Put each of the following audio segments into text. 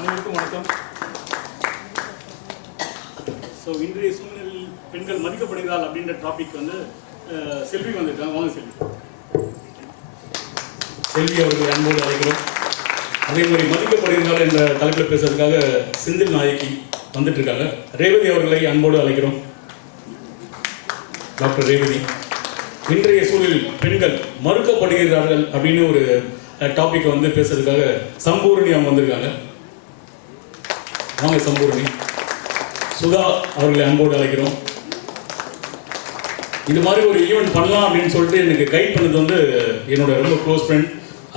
அனைவருக்கும் வணக்கம். ஸோ இன்றைய சூழ்நிலையில் பெண்கள் மதிக்கப்படுகிறாள் அப்படின்ற டாபிக் வந்து செல்வி வந்திருக்காங்க. வாங்க செல்வி. செல்வி அவர்கள் அன்போடு அழைக்கிறோம். அதே மாதிரி மதிக்கப்படுகிறாள் என்ற தலைப்பில் பேசுறதுக்காக செந்தில் நாயகி வந்துட்டு இருக்காங்க. ரேவதி அவர்களை அன்போடு அழைக்கிறோம். டாக்டர் ரேவதி. இன்றைய சூழலில் பெண்கள் மறுக்கப்படுகிறார்கள் அப்படின்னு ஒரு டாபிக் வந்து பேசுறதுக்காக சம்பூர்ணி அவங்க வந்திருக்காங்க. வாங்க சம்பூர்ணி. சுதா அவர்களை அன்போடு அழைக்கிறோம். இது மாதிரி ஒரு ஈவெண்ட் பண்ணலாம் அப்படின்னு சொல்லிட்டு எனக்கு கைட் பண்ணது வந்து என்னோட ரொம்ப க்ளோஸ் ஃப்ரெண்ட்.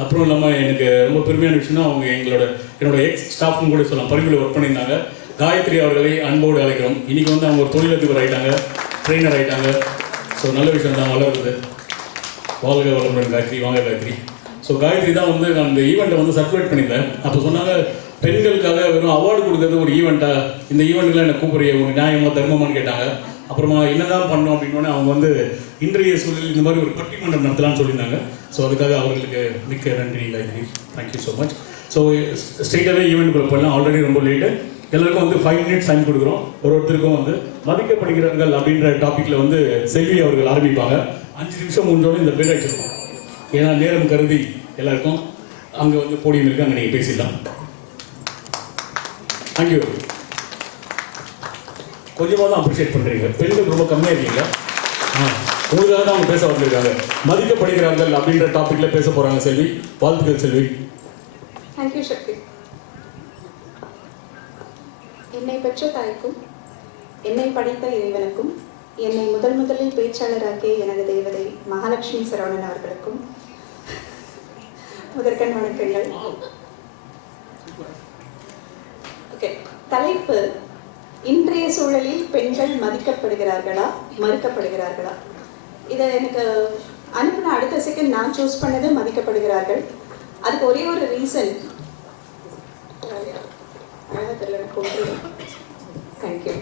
அப்புறம் இல்லாமல் எனக்கு ரொம்ப பெருமையான விஷயம்னா அவங்க என்னோட எக்ஸ் ஸ்டாஃப்னு கூட சொல்லலாம், பரிவில் ஒர்க் பண்ணியிருந்தாங்க. காயத்ரி அவர்களை அன்போடு அழைக்கிறோம். இன்றைக்கி வந்து அவங்க ஒரு தொழிலதிபர் ஆகிட்டாங்க, ட்ரெயினர் ஆகிட்டாங்க. ஸோ நல்ல விஷயம் தான், வளருது. வாழ்க வளமுடன் காயத்ரி. வாங்க காயத்ரி. ஸோ காயத்ரி தான் வந்து நான் இந்த ஈவெண்ட்டை வந்து சர்க்குலேட் பண்ணியிருந்தேன். அப்போ சொன்னாங்க பெண்களுக்காக வெறும் அவார்டு கொடுக்குறது ஒரு ஈவெண்ட்டாக, இந்த ஈவெண்ட்டுக்குலாம் என்ன கூப்பிடுறிய, உங்களுக்கு நியாயமாக தர்மமானு கேட்டாங்க. அப்புறமா என்னதான் பண்ணோம் அப்படின்னோடனே அவங்க வந்து இன்றைய சூழலில் இந்த மாதிரி ஒரு பட்டிமன்றம் நடத்தலாம்னு சொல்லியிருந்தாங்க. ஸோ அதுக்காக அவர்களுக்கு மிக்க நன்றி Gayathri. Thank you so much. So ஸ்ட்ரெயிட்டாகவே ஈவெண்ட்டுக்குள்ளே போடலாம். ஆல்ரெடி ரொம்ப லேட்டு. எல்லாருக்கும் வந்து 5 minutes டைம் கொடுக்குறோம். ஒருத்தருக்கும் வந்து மதிக்கப்படுகிறார்கள் அப்படின்ற டாப்பிக்கில் வந்து செல்வி அவர்கள் ஆரம்பிப்பாங்க. 5 நிமிஷம் முடிஞ்சோடனே இந்த பேர் அடிச்சிருக்கோம். ஏன்னா நேரம் கருதி எல்லாருக்கும் அங்கே வந்து போடியம் இருக்கு, அங்கே நீங்கள் பேசிடலாம். தேங்க்யூ. கொஞ்சமாக தான் அப்ரிஷியேட் பண்ணுறீங்க. பெண்கள் ரொம்ப கம்மியாக இருக்கீங்களா? உங்களுக்காக தான் அவங்க பேச வந்திருக்காங்க. மதிக்கப்படுகிறார்கள் அப்படின்ற டாப்பிக்கில் பேச போகிறாங்க செல்வி. வாழ்த்துக்கள் செல்வி. தேங்க்யூ சக்தி. என்னை பெற்ற தாய்க்கும் என்னை படைத்த இறைவனுக்கும் என்னை முதலில் பேச்சாளராக்கிய எனது தேவதை மகாலட்சுமி சரவணன் அவர்களுக்கும் முதற்கண் வணக்கங்கள். ஓகே, தலைப்பு இன்றைய சூழலில் பெண்கள் மதிக்கப்படுகிறார்களா மறுக்கப்படுகிறார்களா? இதை எனக்கு அனுப்பின அடுத்த செகண்ட் நான் சூஸ் பண்ணது மதிக்கப்படுகிறார்கள். அதுக்கு ஒரே ஒரு ரீசன். தேங்க்யூ.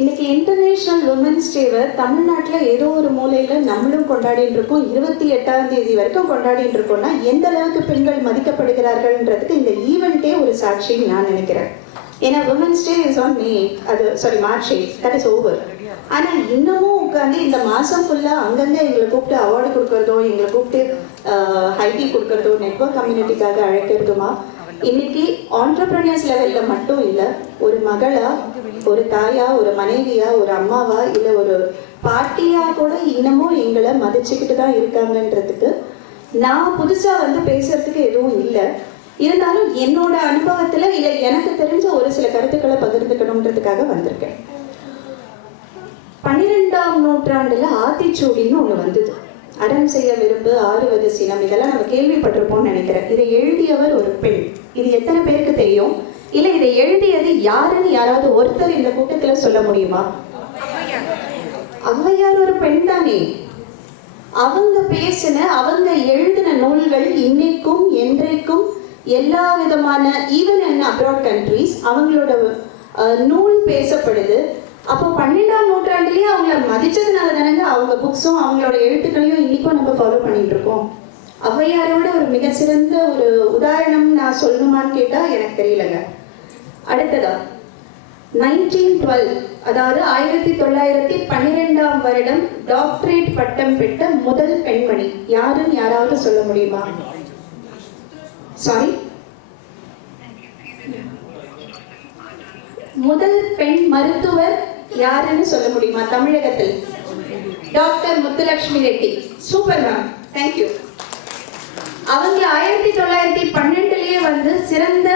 இன்னைக்கு இன்டர்நேஷனல் உமன்ஸ் டேவை தமிழ்நாட்டில் ஏதோ ஒரு மூலையில் நம்மளும் கொண்டாடிட்டு இருக்கோம். 28ஆம் தேதி வரைக்கும் கொண்டாடிட்டு இருக்கோம்னா எந்த அளவுக்கு பெண்கள் மதிக்கப்படுகிறார்கள்ன்றதுக்கு இந்த ஈவெண்ட்டே ஒரு சாட்சின்னு நான் நினைக்கிறேன். ஏன்னா women's day is on March 8, that is over. ஆனால் இன்னமும் உட்காந்து இந்த மாதம் ஃபுல்லாக அங்கங்கே எங்களை கூப்பிட்டு அவார்டு கொடுக்கறதோ, எங்களை கூப்பிட்டு ஹைடி கொடுக்கறதோ, நெட்வொர்க் கம்யூனிட்டிக்காக அழைக்கிறதுமா இன்னைக்கு ஆண்டர்பிரனியர்ஸ் லெவலில் மட்டும் இல்லை, ஒரு மகளா, ஒரு தாயா, ஒரு மனைவியா, ஒரு அம்மாவா, இல்லை ஒரு பாட்டியா கூட இன்னமும் எங்களை மதிச்சுக்கிட்டு தான் இருக்காங்கன்றதுக்கு நான் புதுசாக வந்து பேசுறதுக்கு எதுவும் இல்லை. இருந்தாலும் என்னோட அனுபவத்தில் இல்லை எனக்கு தெரிஞ்ச ஒரு சில கருத்துக்களை பகிர்ந்துக்கணுன்றதுக்காக வந்திருக்கேன். 12ஆம் நூற்றாண்டுல ஆத்திச்சூடின்னு ஒன்று வந்தது. அறம் செய்ய விரும்பு ஆறுவது சினம், இதெல்லாம் நம்ம கேள்விப்பட்டிருப்போம்னு நினைக்கிறேன். இதை எழுதியவர் ஒரு பெண். இது எத்தனை பேருக்கு தெரியும்? இல்லை இதை எழுதியது யாருன்னு யாராவது ஒருத்தர் இந்த கூட்டத்தில் சொல்ல முடியுமா? ஔவையார் ஒரு பெண் தானே. அவங்க அவங்க எழுதின நூல்கள் இன்னைக்கும் என்றைக்கும் எல்லா விதமான ஈவன் இன் அப்ராட் கண்ட்ரீஸ் அவங்களோட நூல் பேசப்படுது. அப்போ 12ஆம் நூற்றாண்டுலேயே அவங்கள மதிச்சதுனால தானங்க அவங்க புக்ஸும் அவங்களோட எழுத்துக்களையும் இன்னைக்கும் நம்ம ஃபாலோ பண்ணிட்டு இருக்கோம். ஔவையாரோட ஒரு மிக சிறந்த ஒரு உதாரணம் நான் சொல்லணுமான்னு கேட்டால் எனக்கு தெரியலங்க. அடுத்ததா 1912, அதாவது 1912ஆம் வருடம் டாக்டரேட் பட்டம் பெற்ற முதல் பெண்மணி யாருன்னு யாராவது சொல்ல முடியுமா? சாரி, முதல் பெண் மருத்துவர் யாருன்னு சொல்ல முடியுமா தமிழகத்தில்? Doctor Muthulakshmi Reddy. Super ma'am, thank you. அவங்க 1912லயே வந்து சிறந்த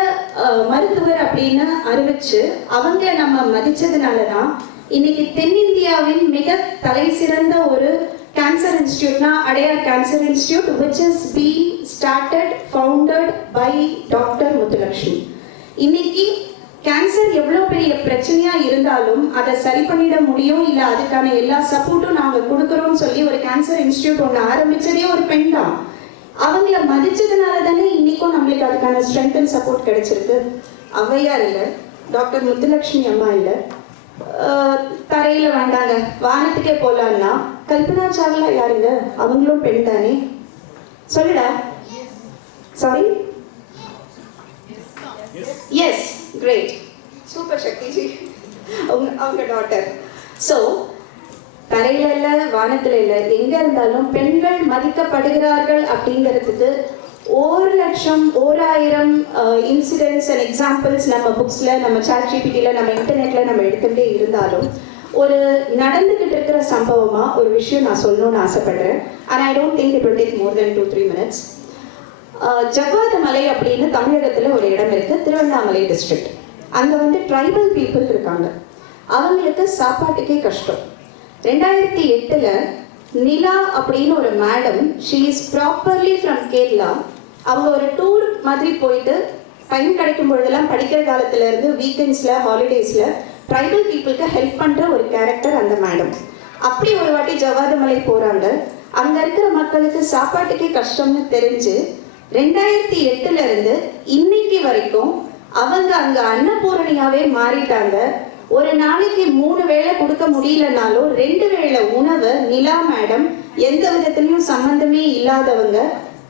மருத்துவர் அப்படின்னு அறிவிச்சு அவங்கள நம்ம மதிச்சதுனாலதான் இன்னைக்கு தென்னிந்தியாவின் மிக தலை சிறந்த ஒரு கேன்சர் இன்ஸ்டிடியூட்னா Adyar cancer institute, which is being started founded by doctor Muthulakshmi. இன்னைக்கு கேன்சர் எவ்வளோ பெரிய பிரச்சனையா இருந்தாலும் அதை சரி பண்ணிட முடியும், இல்லை அதுக்கான எல்லா சப்போர்ட்டும் நாங்கள் கொடுக்குறோம்னு சொல்லி ஒரு கேன்சர் இன்ஸ்டிடியூட் ஒன்று ஆரம்பிச்சதே ஒரு பெண் தான். அவங்கள மதிச்சதுனால தானே இன்னைக்கும் நம்மளுக்கு அதுக்கான ஸ்ட்ரென்த் அண்ட் சப்போர்ட் கிடைச்சிருக்கு. ஔவையார் இல்லை, டாக்டர் முத்துலட்சுமி அம்மா இல்லை, தரையில வேண்டாங்க வானத்துக்கே போலான்னா கல்பனா சாவ்லா யாருங்க? அவங்களும் பெண் தானே. சொல்லுடா. Sorry, great, super Shaktiji. அவங்க டாட்டர். ஸோ தரையில இல்லை, வானத்தில் இல்லை, எங்கே இருந்தாலும் பெண்கள் மதிக்கப்படுகிறார்கள் அப்படிங்கிறதுக்கு 1,00,000 1000 இன்சிடென்ட்ஸ் அண்ட் எக்ஸாம்பிள்ஸ் நம்ம புக்ஸில், நம்ம சாட்ஜிபிடியில், நம்ம இன்டர்நெட்டில் நம்ம எடுத்துகிட்டே இருந்தாலும் ஒரு நடந்துக்கிட்டு இருக்கிற சம்பவமாக ஒரு விஷயம் நான் சொல்லணும்னு ஆசைப்படுறேன். And I don't think it will take more then 2-3 minutes. ஜவ்வாது மலை அப்படின்னு தமிழகத்தில் ஒரு இடம் இருக்குது, திருவண்ணாமலை டிஸ்ட்ரிக்ட். அங்கே வந்து ட்ரைபல் பீப்புள் இருக்காங்க. அவங்களுக்கு சாப்பாட்டுக்கே கஷ்டம். 2008 நிலா அப்படின்னு ஒரு madam, she is properly from Kerala. அவங்க ஒரு டூர் மாதிரி போயிட்டு டைம் கிடைக்கும் பொழுதெல்லாம் படிக்கிற காலத்துல இருந்து வீக்கெண்ட்ஸில், ஹாலிடேஸில் ட்ரைபல் பீப்புளுக்கு ஹெல்ப் பண்ணுற ஒரு கேரக்டர் அந்த மேடம். அப்படி ஒரு வாட்டி ஜவ்வாது மலை போகிறாங்க. அங்கே இருக்கிற மக்களுக்கு சாப்பாட்டுக்கே கஷ்டம்னு தெரிஞ்சு 2008 இருந்து இன்னைக்கு வரைக்கும் அவங்க அங்கே அன்னபூரணியாவே மாறிட்டாங்க. ஒரு நாளைக்கு 3 வேளை கொடுக்க முடியலனாலும் 2 வேளை உணவை நிலா மேடம், எந்த விதத்திலையும் சம்பந்தமே இல்லாதவங்க,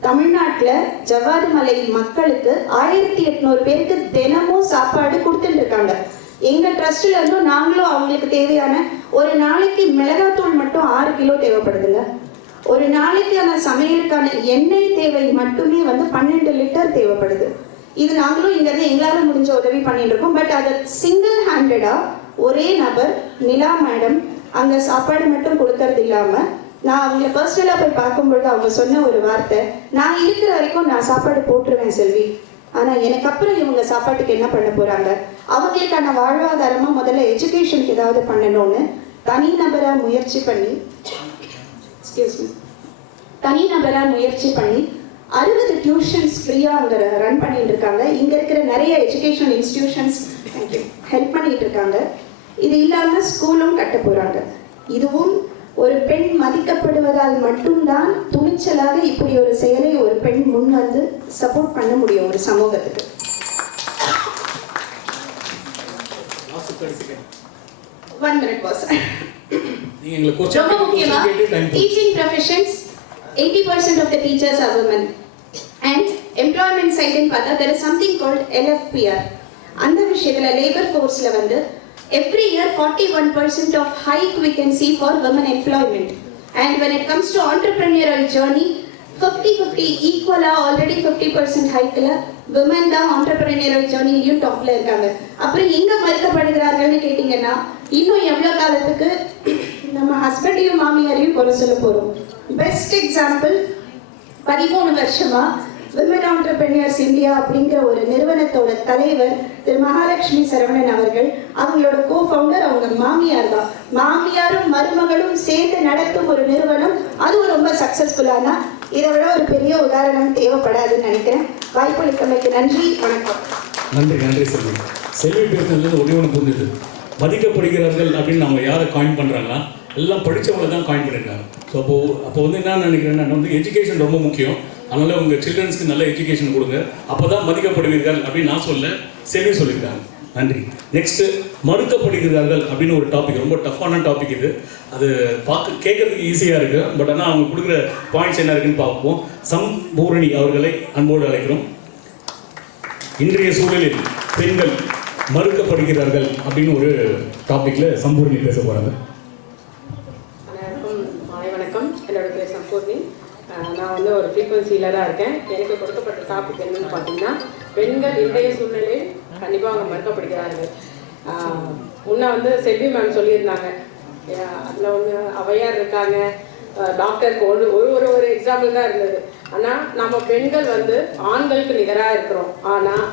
தமிழ்நாட்டில் ஜவ்வாது மலை மக்களுக்கு 1800 பேருக்கு தினமும் சாப்பாடு கொடுத்துட்டு இருக்காங்க. எங்க ட்ரஸ்ட்ல இருந்தும் நாங்களும் அவங்களுக்கு தேவையான, ஒரு நாளைக்கு மிளகாத்தூள் மட்டும் 6 கிலோ தேவைப்படுதுங்க. ஒரு நாளைக்கான சமையலுக்கான எண்ணெய் தேவை மட்டுமே வந்து 12 லிட்டர் தேவைப்படுது. இது நாங்களும் இங்கேருந்து எங்களால் முடிஞ்ச உதவி பண்ணிட்டு இருக்கோம். பட் அதை சிங்கிள் ஹேண்டடாக ஒரே நபர் நிலா மேடம் அங்கே சாப்பாடு மட்டும் கொடுக்கறது இல்லாமல், நான் அவங்கள பர்சனலாக போய் பார்க்கும்பொழுது அவங்க சொன்ன ஒரு வார்த்தை, நான் இருக்கிற வரைக்கும் நான் சாப்பாடு போட்டுருவேன் செல்வி, ஆனால் எனக்கு அப்புறம் இவங்க சாப்பாட்டுக்கு என்ன பண்ண போகிறாங்க, அவங்களுக்கான வாழ்வாதாரமாக முதல்ல எஜுகேஷனுக்கு ஏதாவது பண்ணணும்னு தனிநபராக முயற்சி பண்ணி 60 டியூஷன்ஸ் ஃப்ரீயாக அங்கே ரன் பண்ணிட்டு இருக்காங்க. இங்கே இருக்கிற நிறைய எஜுகேஷனல் இன்ஸ்டிடியூஷன்ஸ் ஹெல்ப் பண்ணிட்டு இருக்காங்க. இது இல்லாமல் ஸ்கூலும் கட்ட போகிறாங்க. இதுவும் ஒரு பெண் மதிக்கப்படுவதால் மட்டும்தான் துணிச்சலாக இப்படி ஒரு செயலை ஒரு பெண் முன் வந்து சப்போர்ட் பண்ண முடியும் ஒரு சமூகத்துக்கு. ரொம்ப முக்கியமா teaching professions 80% of the teachers are women. And employment side in பார்த்தா there is something called LFPR. அந்த விஷயத்துல லேபர் ஃபோர்ஸ்ல வந்து every year 41% of hike we can see for women employment. And when it comes to entrepreneurial journey 50-50 ஈக்குவலா already 50% ஹைக்ல women தான் entrepreneurial journeyலையும் டாப்ல இருக்காங்க. அப்புறம் எங்க மறுக்கப்படுகிறார்கள்னு கேட்டீங்கன்னா, இன்னும் எவ்வளவு காலத்துக்கு நம்ம ஹஸ்பண்டையும் மாமியாரையும் குறை சொல்ல போறோம்? பெஸ்ட் எக்ஸாம்பிள் 13 வருஷமா விமன் ஆண்டர்பிரினியர்ஸ் இந்தியா அப்படிங்கிற ஒரு நிறுவனத்தோட தலைவர் திரு மகாலட்சுமி சரவணன் அவர்கள், அவங்களோட கோ-ஃபவுண்டர் அவங்க மாமியார் தான். மாமியாரும் மருமகளும் சேர்ந்து நடத்தும் ஒரு நிறுவனம், அதுவும் ரொம்ப சக்சஸ்ஃபுல்லானா இதை விட ஒரு பெரிய உதாரணம் தேவைப்படாதுன்னு நினைக்கிறேன். வாய்ப்பளித்தமைக்கு நன்றி, வணக்கம். நன்றி செல்வி. செல்வி பேசுனதுலேருந்து ஒன்று புரிஞ்சுது. மதிக்கப்படுகிறார்கள் அப்படின்னு அவங்க யாரை காயின் பண்ணுறாங்கன்னா, எல்லாம் படித்தவங்களை தான் காயின் பண்ணியிருக்காங்க. ஸோ அப்போ வந்து என்ன நினைக்கிறேன்னா, வந்து எஜுகேஷன் ரொம்ப முக்கியம். அதனால் உங்கள் சில்ட்ரன்ஸ்க்கு நல்ல எஜுகேஷன் கொடுங்க, அப்போ தான் மதிக்கப்படுவீர்கள் அப்படின்னு நான் சொல்ல, செல்வி சொல்லியிருக்காங்க. நன்றி. நெக்ஸ்ட்டு மறுக்கப்படுகிறார்கள் அப்படின்னு ஒரு டாபிக், ரொம்ப டஃப்பான டாபிக் இது. அது கேட்கறதுக்கு ஈஸியாக இருக்குது, பட் ஆனால் அவங்க கொடுக்குற பாயிண்ட்ஸ் என்ன இருக்குன்னு பார்ப்போம். சம்பூரணி அவர்களை அன்போடு அழைக்கிறோம். இன்றைய சூழலில் பெண்கள் மறுக்கப்படுகிறார்கள் அப்படின்னு ஒரு டாப்பிக்கில் சம்பூரணி பேச போகிறாங்க. வணக்கம், என்னோட பேர் சம்பூர்ணி. நான் வந்து ஒரு ஃப்ரீக்வன்சியில் தான் இருக்கேன். எனக்கு கொடுக்கப்பட்ட டாபிக் என்னன்னு பார்த்தீங்கன்னா, பெண்கள் இன்றைய சூழ்நிலையில் கண்டிப்பாக அவங்க மறுக்கப்படுகிறார்கள். முன்னே வந்து செல்வி மேம் சொல்லியிருந்தாங்க, அதில் வந்து அவையார் இருக்காங்க, டாக்டருக்கு ஒரு எக்ஸாம்பிள் தான் இருந்தது. ஆனால் நம்ம பெண்கள் வந்து ஆண்களுக்கு நிகராக இருக்கிறோம், ஆனால்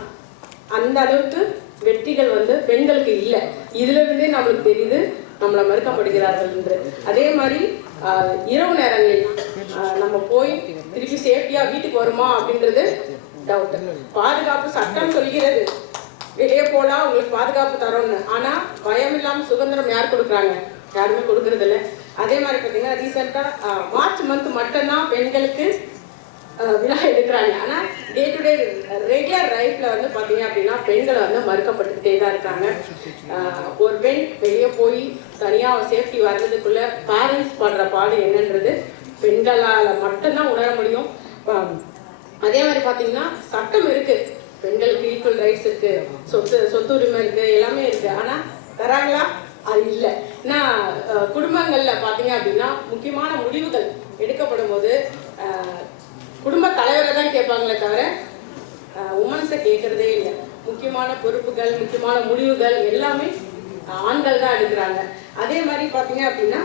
அந்த அளவுக்கு வெற்றிகள் வந்து பெண்களுக்கு இல்லை. இதுல இருந்தே நம்மளுக்கு தெரியுது நம்மளை மறுக்கப்படுகிறார்கள் என்று. அதே மாதிரி இரவு நேரங்களில் நம்ம போய் திருப்பி சேஃப்டியா வீட்டுக்கு வருமா அப்படின்றது டவுட். பாதுகாப்பு சட்டம் சொல்கிறது வெளியே போலாம் உங்களுக்கு பாதுகாப்பு தரோம்னு, ஆனா பயம் இல்லாம சுதந்திரம் யார் கொடுக்குறாங்க? யாருமே கொடுக்கறது இல்லை. அதே மாதிரி பார்த்தீங்கன்னா ரீசெண்டா மார்ச் மந்த் மட்டும்தான் பெண்களுக்கு விழா எடுக்கிறாங்க. ஆனால் டே டு டே ரெகுலர் லைஃப்ல வந்து பார்த்தீங்க அப்படின்னா பெண்களை வந்து மறுக்கப்பட்டுக்கிட்டே தான் இருக்காங்க. ஒரு பெண் வெளியே போய் தனியாக சேஃப்டி வர்றதுக்குள்ள பேரண்ட்ஸ் படுற பாடு என்னன்றது பெண்களால் மட்டும்தான் உணர முடியும். அதே மாதிரி பார்த்தீங்கன்னா சட்டம் இருக்கு, பெண்களுக்கு ஈக்குவல் ரைட்ஸ் இருக்கு, சொத்து உரிமை இருக்கு, எல்லாமே இருக்கு. ஆனா தராங்களா? அது இல்லை. ஏன்னா குடும்பங்கள்ல பாத்தீங்க அப்படின்னா முக்கியமான முடிவுகள் எடுக்கப்படும் போது குடும்ப தலைவரை தான் கேட்பாங்களே தவிர உமன்ஸை கேட்கறதே இல்லை. முக்கியமான பொறுப்புகள், முக்கியமான முடிவுகள் எல்லாமே ஆண்கள் தான் எடுக்கிறாங்க. அதே மாதிரி பாத்தீங்க அப்படின்னா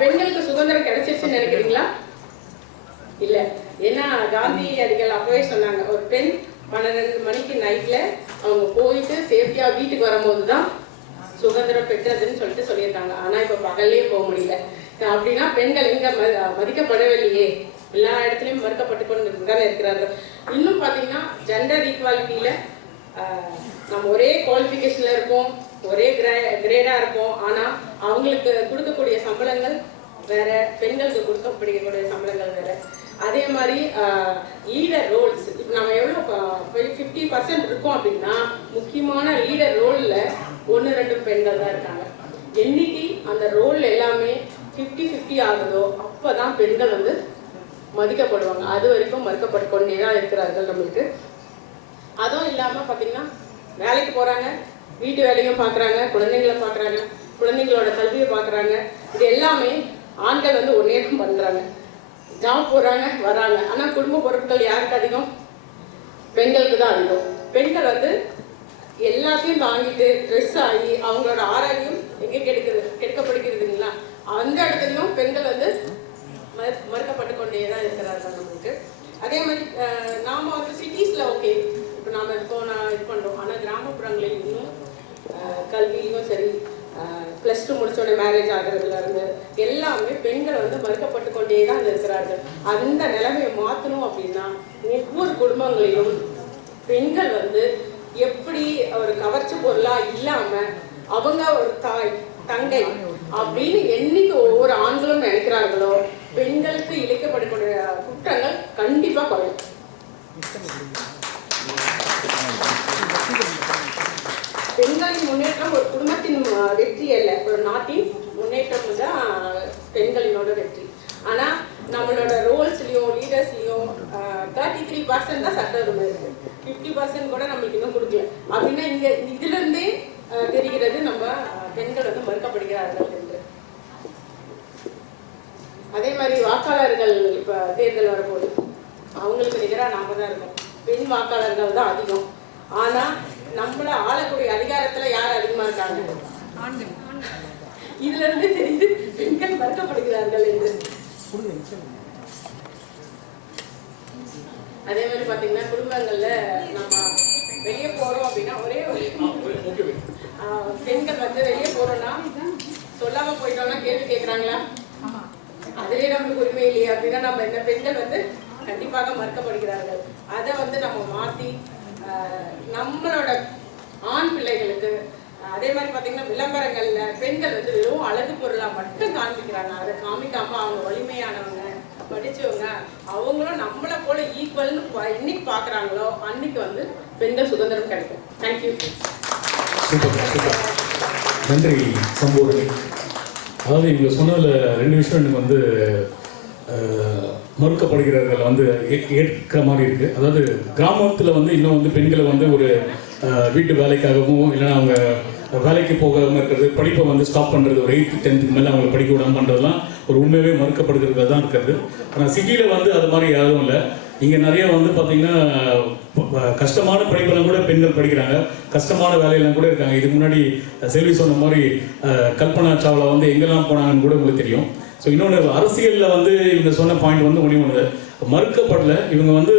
பெண்களுக்கு சுதந்திரம் கிடைச்சிருச்சுன்னு நினைக்கிறீங்களா? இல்ல. ஏன்னா காந்தி அடிகள் அப்பவே சொன்னாங்க, ஒரு பெண் 12 மணிக்கு நைட்ல அவங்க போயிட்டு சேஃப்டியா வீட்டுக்கு வரும்போது தான் சுதந்திரம் பெற்றதுன்னு சொல்லிட்டு சொல்லியிருக்காங்க. ஆனா இப்ப பகல்லே போக முடியல. அப்படின்னா பெண்கள் எங்க மதிக்கப்படவில்லையே, எல்லா இடத்துலயும் மறுக்கப்பட்டு கொண்டு தானே இருக்கிறார்கள். இன்னும் பாத்தீங்கன்னா ஜெண்டர் ஈக்குவாலிட்டியில நம்ம ஒரே குவாலிஃபிகேஷன்ல இருப்போம், ஒரே கிரேடா இருப்போம். ஆனா அவங்களுக்கு கொடுக்கக்கூடிய சம்பளங்கள் வேற, பெண்களுக்கு கொடுக்கக்கூடிய சம்பளங்கள் வேற. அதே மாதிரி லீடர் ரோல்ஸ் இப்போ நம்ம எவ்வளோ 50% இருக்கோம் அப்படின்னா முக்கியமான லீடர் ரோலில் 1-2 பெண்கள் தான் இருக்காங்க. என்னைக்கு அந்த ரோல் எல்லாமே 50-50 ஆகுதோ அப்போ தான் பெண்கள் வந்து மதிக்கப்படுவாங்க. அது வரைக்கும் மறுக்கப்பட்டு கொண்டே தான் இருக்கிறார்கள் நம்மளுக்கு. அதுவும் இல்லாமல் பார்த்தீங்கன்னா வேலைக்கு போகிறாங்க, வீட்டு வேலையும் பார்க்குறாங்க, குழந்தைங்களை பார்க்குறாங்க, குழந்தைங்களோட கல்வியை பார்க்குறாங்க. இது எல்லாமே ஆண்கள் வந்து ஒரே தான் பண்ணுறாங்க. ஜாப் போகிறாங்க, வராங்க. ஆனால் குடும்ப பொருட்கள் யாருக்கு அதிகம்? பெண்களுக்கு தான் அதிகம். பெண்கள் வந்து எல்லாத்தையும் தாங்கிட்டு ட்ரெஸ் ஆகி அவங்களோட ஆரோக்கியம் எங்கே கெடுக்கப்படுகிறதுங்களா, அந்த இடத்துலையும் பெண்கள் வந்து மறுக்கப்பட்டு கொண்டே தான் இருக்கிறார்கள் நம்மளுக்கு. அதே மாதிரி நாம் வந்து சிட்டிஸில் ஓகே, இப்போ நாம் இது பண்ணுறோம். ஆனால் கிராமப்புறங்களில் இன்னும் கல்வியிலும் சரி, +2 முடிச்சோடனே மேரேஜ் ஆகிறதுல இருந்து எல்லாமே பெண்கள் வந்து மறுக்கப்பட்டு கொண்டே தான் இருக்கிறார்கள். அந்த நிலைமையை மாற்றணும் அப்படின்னா ஒவ்வொரு குடும்பங்களிலும் பெண்கள் வந்து எப்படி ஒரு கவர்ச்சி பொருளா இல்லாம அவங்க ஒரு தாய் தங்கை அப்படின்னு என்னைக்கு ஒவ்வொரு ஆண்களும் நினைக்கிறார்களோ பெண்களுக்கு இழைக்கப்படக்கூடிய குற்றங்கள் கண்டிப்பா குறையும். பெண்களின் முன்னேற்றம் ஒரு குடும்பத்தின் வெற்றி அல்ல, ஒரு நாட்டின் முன்னேற்றம் தான் பெண்களினோட வெற்றி. ஆனா நம்மளோட ரோல்ஸ்லயும் லீடர்ஸ்லயும் 33% தான் சட்ட உரிமை இருக்கு, 50% கூட நம்மளுக்கு இன்னும் கொடுக்கல. அப்படின்னா இங்க இதுல இருந்தே தெரிகிறது நம்ம பெண்கள் வந்து மறுக்கப்படுகிறார்கள் என்று. அதே மாதிரி வாக்காளர்கள் இப்ப தேர்தல் வரும்போது அவங்களுக்கு நிகராக நாம தான் இருக்கோம், பெண் வாக்காளர்கள் தான் அதிகம். ஆனா நம்மள ஆளக்கூடிய அதிகாரத்துல யார் அதிகமா இருக்காங்க? இதுல இருந்து தெரிந்து பெண்கள் மறுக்கப்படுகிறார்கள் என்று. அதே மாதிரி பாத்தீங்கன்னா குடும்பங்கள்ல நம்ம வெளியே போறோம் அப்படின்னா ஒரே பெண்கள் வந்து வெளியே போறோம்னா சொல்லாம போயிட்டோம்னா கேள்வி கேட்கறாங்களா? அதுலயே நமக்கு உரிமை இல்லையே அப்படின்னா நம்ம இந்த பெண்கள் வந்து கண்டிப்பாக மறுக்கப்படுகிறார்கள். அதை வந்து நம்ம மாத்தி நம்மளோட ஆண் பிள்ளைகளுக்கு அதே மாதிரி பாத்தீங்கன்னா விளம்பரங்கள்ல பெண்கள் வந்து வெறும் அழகு பொருளா மட்டும் காண்பிக்கிறாங்க. அதை காமிக்காம அவங்க வலிமையானவங்க, படிச்சவங்க, அவங்களும் நம்மளை போல ஈக்குவல்னு இன்னைக்கு பாக்குறாங்களோ அன்னைக்கு வந்து பெண்கள் சுதந்திரம் கிடைக்கும். தேங்க்யூ. நன்றி சம்பூரணி. அதாவது இவங்க சொன்னதில் 2 விஷயம் எனக்கு வந்து மறுக்கப்படுகிறார்கள் வந்து ஏற்கிற மாதிரி இருக்குது. அதாவது கிராமத்தில் வந்து இன்னும் வந்து பெண்களை வந்து ஒரு வீட்டு வேலைக்காகவும் இல்லைன்னா அவங்க வேலைக்கு போகாமல் இருக்கிறது, படிப்பை வந்து ஸ்டாப் பண்ணுறது, ஒரு 8th 10th மேலே அவங்களை படிக்க விடாமல் பண்ணுறதுலாம் ஒரு உண்மையாகவே மறுக்கப்படுகிறது தான் இருக்கிறது. ஆனால் சிட்டியில் வந்து அது மாதிரி யாரும் இல்லை. இங்கே நிறைய வந்து பார்த்திங்கன்னா கஷ்டமான படிப்பெல்லாம் கூட பெண்கள் படிக்கிறாங்க, கஷ்டமான வேலையெல்லாம் கூட இருக்காங்க. இதுக்கு முன்னாடி செல்வி சொன்ன மாதிரி கல்பனா சாவ்லா வந்து எங்கெல்லாம் போனாங்கன்னு கூட உங்களுக்கு தெரியும். ஸோ இன்னொன்று அரசியலில் வந்து இவங்க சொன்ன பாயிண்ட் வந்து ஒன்று மறுக்கப்படல, இவங்க வந்து